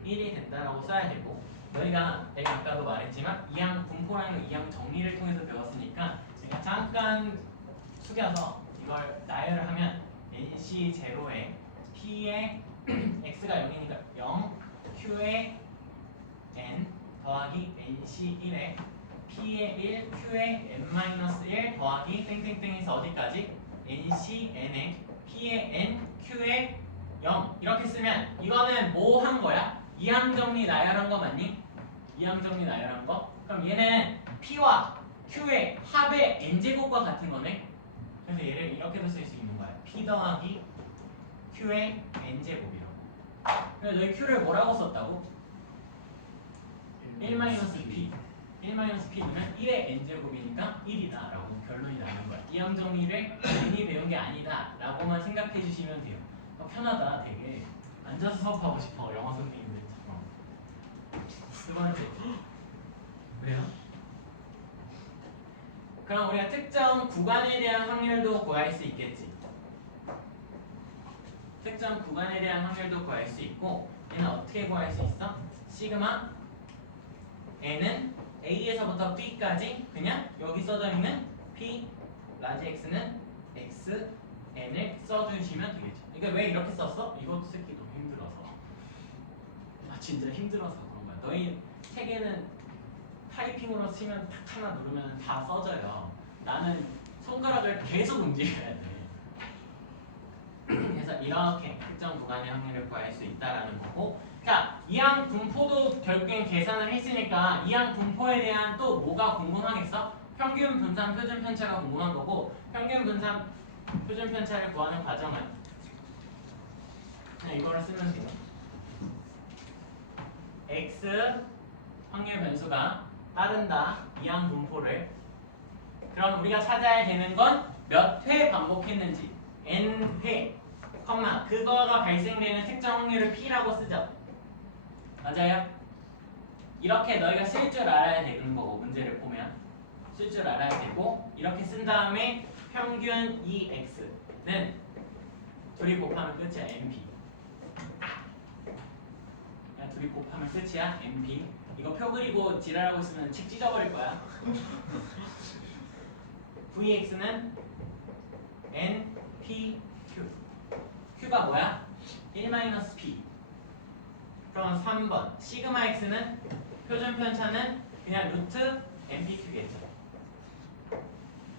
1이 된다라고 써야 되고 내가 아까도 말했지만 이항 분포라는 이항 정리를 통해서 배웠으니까 제가 잠깐 숙여서 이걸 나열을 하면 nc 제로에 p의 x가 0이니까 0, q의 n 더하기 nc 1에 p의 1, q의 n-1 더하기 땡땡땡에서 어디까지? nc n에 p의 n, q의 0 이렇게 쓰면 이거는 뭐 한 거야? 이항 정리 나열한 거 맞니? 이항 정리 나열한 거? 그럼 얘는 p와 q의 합의 n제곱과 같은 거네? 그래서 얘를 이렇게도 쓸 수 있는 거야. p 더하기 q의 n제곱이라고. 그래서 너희 q를 뭐라고 썼다고? 1-p 1-p면 1의 n제곱이니까 1이다 라고 결론이 나는 거야. 이항 정리를 괜히 배운 게 아니다 라고만 생각해 주시면 돼요. 편하다 되게. 앉아서 수업하고 싶어 영어 선생님들처럼. 두 번째 왜요? 그럼 우리가 특정 구간에 대한 확률도 구할 수 있겠지. 특정 구간에 대한 확률도 구할 수 있고 얘는 어떻게 구할 수 있어? 시그마 n은 a에서부터 b까지 그냥 여기 써져 있는 p 라지 x는 x n을 써주시면 되겠죠. 그러니까 왜 이렇게 썼어? 이것도 쓰기 너무 힘들어서. 진짜 힘들어서 그런 거야. 너희 책에는 타이핑으로 치면 탁 하나 누르면 다 써져요. 나는 손가락을 계속 움직여야 돼. 그래서 이렇게 특정 구간의 확률을 구할 수 있다라는 거고. 자, 이항 분포도 결국엔 계산을 했으니까 이항 분포에 대한 또 뭐가 궁금하겠어? 평균 분산 표준 편차가 궁금한 거고 평균 분산 표준 편차를 구하는 과정은 그냥 이거를 쓰면 돼요. x 확률 변수가 따른다 이항 분포를. 그럼 우리가 찾아야 되는 건 몇 회 반복했는지 n회, 그거가 발생되는 특정 확률을 p라고 쓰죠. 맞아요? 이렇게 너희가 쓸 줄 알아야 되는 거고 문제를 보면 쓸 줄 알아야 되고 이렇게 쓴 다음에 평균 EX는 둘이 곱하면 끝이야 MP. 야, 둘이 곱하면 끝이야 MP. 이거 표 그리고 지랄하고 있으면 책 찢어버릴 거야. VX는 NPQ. Q가 뭐야? 1-P. 그럼 3번 시그마 X는 표준 편차는 그냥 루트 NPQ겠죠.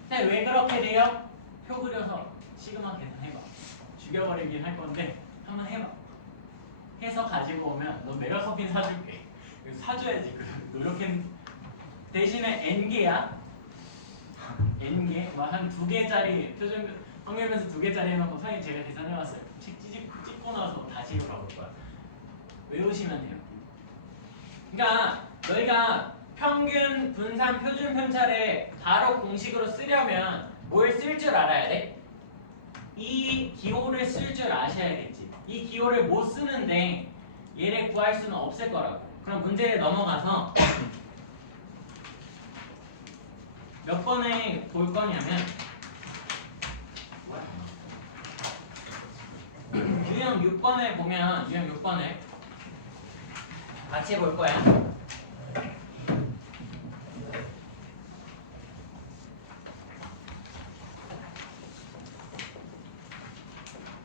근데 왜 그렇게 돼요? 표 그려서 시그마 계산해봐. 죽여버리긴 할 건데 한번 해봐. 해서 가지고 오면 너 메가커피 사줄게. 사줘야지. 노력했. 대신에 N개야. N개. 뭐 한 2개짜리 표준 확률면서 2개짜리 해놓고 선생님 제가 계산해왔어요. 책 찍고 나서 다시 해볼 거야. 외우시면 돼요. 그러니까 너희가 평균, 분산, 표준 편차를 바로 공식으로 쓰려면 뭘 쓸 줄 알아야 돼? 이 기호를 쓸 줄 아셔야겠지. 이 기호를 못 쓰는데 얘를 구할 수는 없을 거라고. 그럼 문제를 넘어가서 몇 번에 볼 거냐면 유형 6번에 보면 유형 6번을 같이 볼 거야.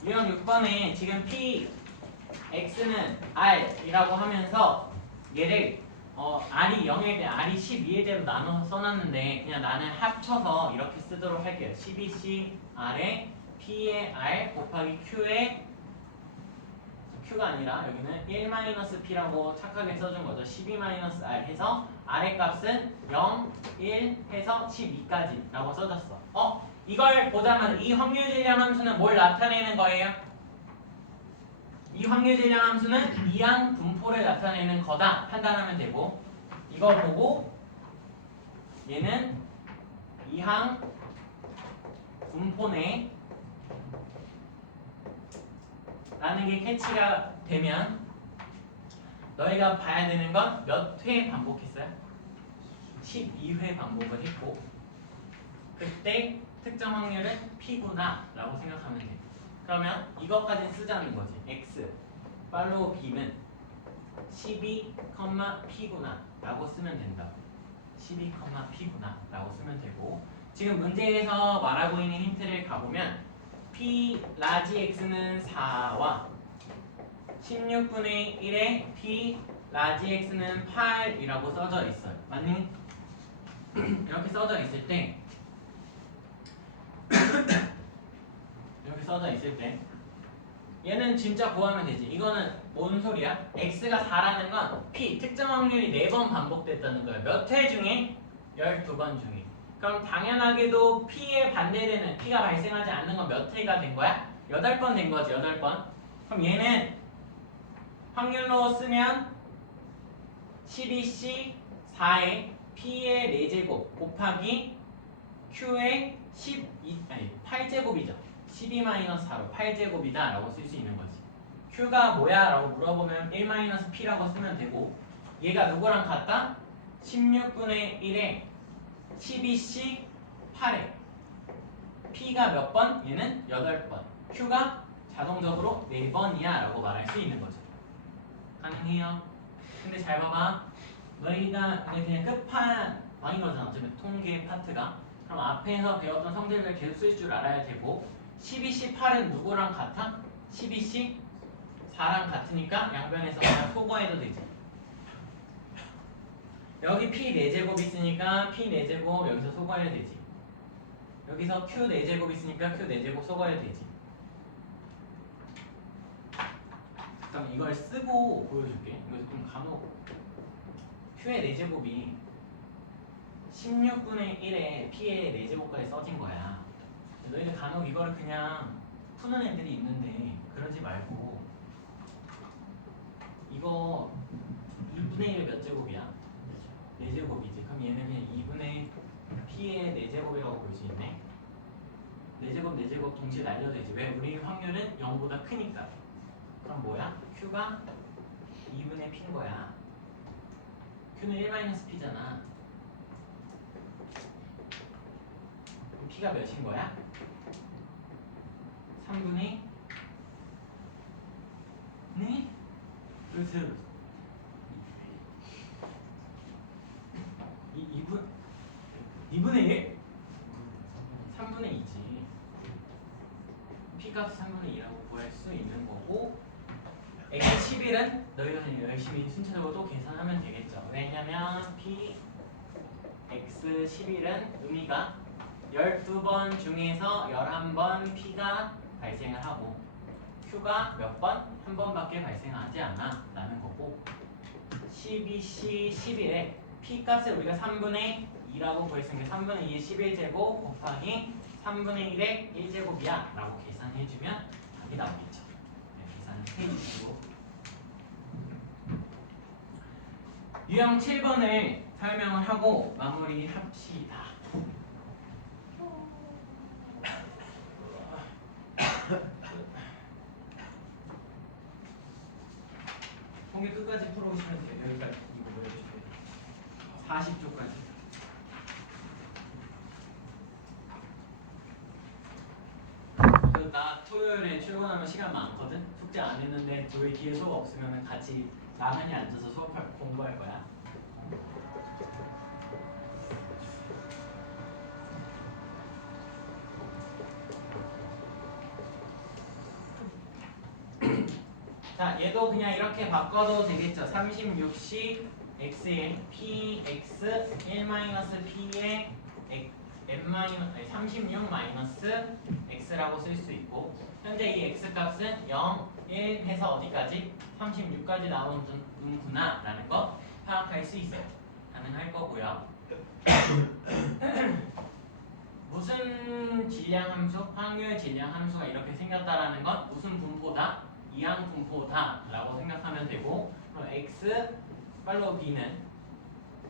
유형 6번에 지금 P, X는 R이라고 하면서 얘를 R이 0일 때 R이 12일 때로 나눠서 써놨는데 그냥 나는 합쳐서 이렇게 쓰도록 할게요. 12C R에 P의 R 곱하기 Q의 Q가 아니라 여기는 1-P라고 착하게 써준 거죠. 12-R 해서 R의 값은 0, 1 해서 12까지 라고 써졌어. 이걸 보자마자 이 확률질량 함수는 뭘 나타내는 거예요? 이 확률질량 함수는 이항 분포를 나타내는 거다 판단하면 되고 이거 보고 얘는 이항 분포네 라는 게 캐치가 되면 너희가 봐야 되는 건 몇 회 반복했어요? 12회 반복을 했고 그때 특정 확률은 P구나 라고 생각하면 돼. 그러면 이것까지 쓰자는 거지. X 팔로우 B는 12,P구나 라고 쓰면 된다. 12,P구나 라고 쓰면 되고 지금 문제에서 말하고 있는 힌트를 가보면 P 라지 X는 4와 16분의 1에 P 라지 X는 8이라고 써져 있어요. 맞니? 이렇게 써져 있을 때 이렇게 써져 있을 때 얘는 진짜 구하면 되지. 이거는 뭔 소리야? X가 4라는 건 P 특정 확률이 4번 반복됐다는 거야. 몇 회 중에? 12번 중에. 그럼 당연하게도 P에 반대되는 P가 발생하지 않는 건 몇 회가 된 거야? 8번 된 거지. 8번. 그럼 얘는 확률로 쓰면 12C 4에 P의 4제곱 곱하기 Q의 8제곱이죠. 12-4로 8제곱이다 라고 쓸 수 있는 거지. Q가 뭐야? 라고 물어보면 1-P라고 쓰면 되고 얘가 누구랑 같다? 16분의 1에 12C 8에 P가 몇 번? 얘는 8번. Q가 자동적으로 4번이야 라고 말할 수 있는 거죠. 가능해요. 근데 잘 봐봐. 너희가 그냥 끝판왕인 거잖아. 어쩌면 통계 파트가. 그럼 앞에서 배웠던 성질을 계속 쓸 줄 알아야 되고 12C 8은 누구랑 같아? 12C 4랑 같으니까 양변에서 그냥 소거해도 되지. 여기 P 4제곱 있으니까 P 4제곱 여기서 소거해도 되지. 여기서 Q 4제곱 있으니까 Q 4제곱 소거해도 되지. 그럼 이걸 쓰고 보여줄게. 이거 좀 간혹 Q의 4제곱이 16분의 1에 P의 4제곱까지 써진 거야. 너희들 간혹 이거를 그냥 푸는 애들이 있는데 그러지 말고 이거 2분의 1 몇 제곱이야? 4제곱이지. 그럼 얘는 그냥 2분의 P의 4제곱이라고 볼 수 있네. 4제곱 4제곱 동시에 날려도 되지. 왜? 우리 확률은 0보다 크니까. 그럼 뭐야? Q가 2분의 P인 거야. Q는 1-P잖아. P가 몇인 거야? 3분의 네? 그래서 2분의 1? 3분의 2지. P값 3분의 2라고 구할 수 있는 거고 X11은 너희가 열심히 순차적으로 또 계산하면 되겠죠. 왜냐면 P X11은 의미가 12번 중에서 11번 P가 발생을 하고 Q가 몇 번? 한 번밖에 발생하지 않아 라는 거고 12C 11에 P 값을 우리가 3분의 2라고 구했으니까 3분의 2의 11제곱 곱하기 3분의 1의 1제곱이야 라고 계산해주면 답이 나오겠죠. 네, 계산을 해주시고 유형 7번을 설명을 하고 마무리합시다. 통계 끝까지 풀어오시면 돼요. 여기까지 이거 보여주세요. 40조까지. 나 토요일에 출근하면 시간 많거든? 숙제 안 했는데 조회 뒤에 수업 없으면 같이 나란히 앉아서 수업할 공부할 거야. 자, 얘도 그냥 이렇게 바꿔도 되겠죠. 36C x에 px 1-p에 n 36 마이너스 x라고 쓸 수 있고 현재 이 x 값은 0, 1 해서 어디까지? 36까지 나오는구나 라는 거 파악할 수 있어요. 가능할 거고요. 무슨 질량 함수? 확률 질량 함수가 이렇게 생겼다라는 건 무슨 분포다? 이항 분포다 라고 생각하면 되고 그럼 x 팔로우 b는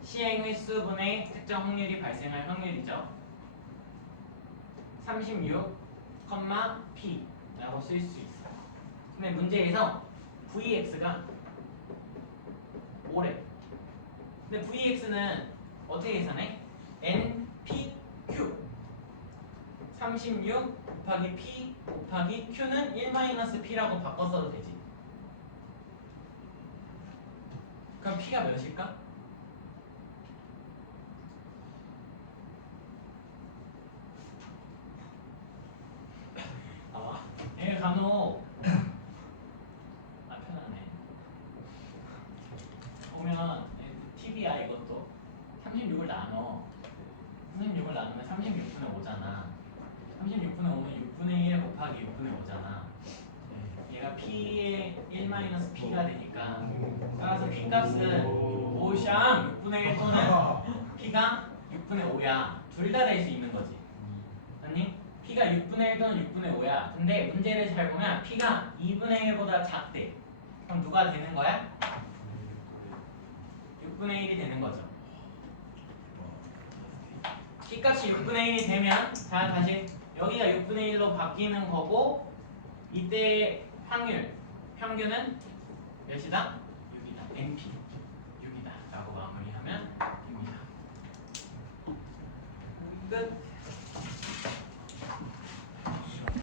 시행 횟수분의 특정 확률이 발생할 확률이죠. 36, p 라고 쓸 수 있어요. 근데 문제에서 vx가 5래. 근데 vx는 어떻게 계산해? npq 36 곱하기 p 곱하기 q는 1-p라고 바꿔 써도 되지. 그럼 p가 몇일까? 얘 간혹 편하네. 보면 TV야 이것도 36을 나눠. 36을 나누면 36분의 5잖아. 36분의 5는 6분의 1 곱하기 6분의 5잖아. 얘가 P의 1-P가 되니까 따라서 P 값은 5샹 6분의 1 또는 P가 6분의 5야. 둘 다 될 수 있는 거지. 아니? P가 6분의 1 또는 6분의 5야. 근데 문제를 잘 보면 P가 2분의 1보다 작대. 그럼 누가 되는 거야? 6분의 1이 되는 거죠. P값이 6분의 1이 되면 자 다시 여기가 6분의 1로 바뀌는 거고 이때 확률 평균은 몇이다? 6이다. NP 6이다 라고 마무리하면 됩니다. 끝.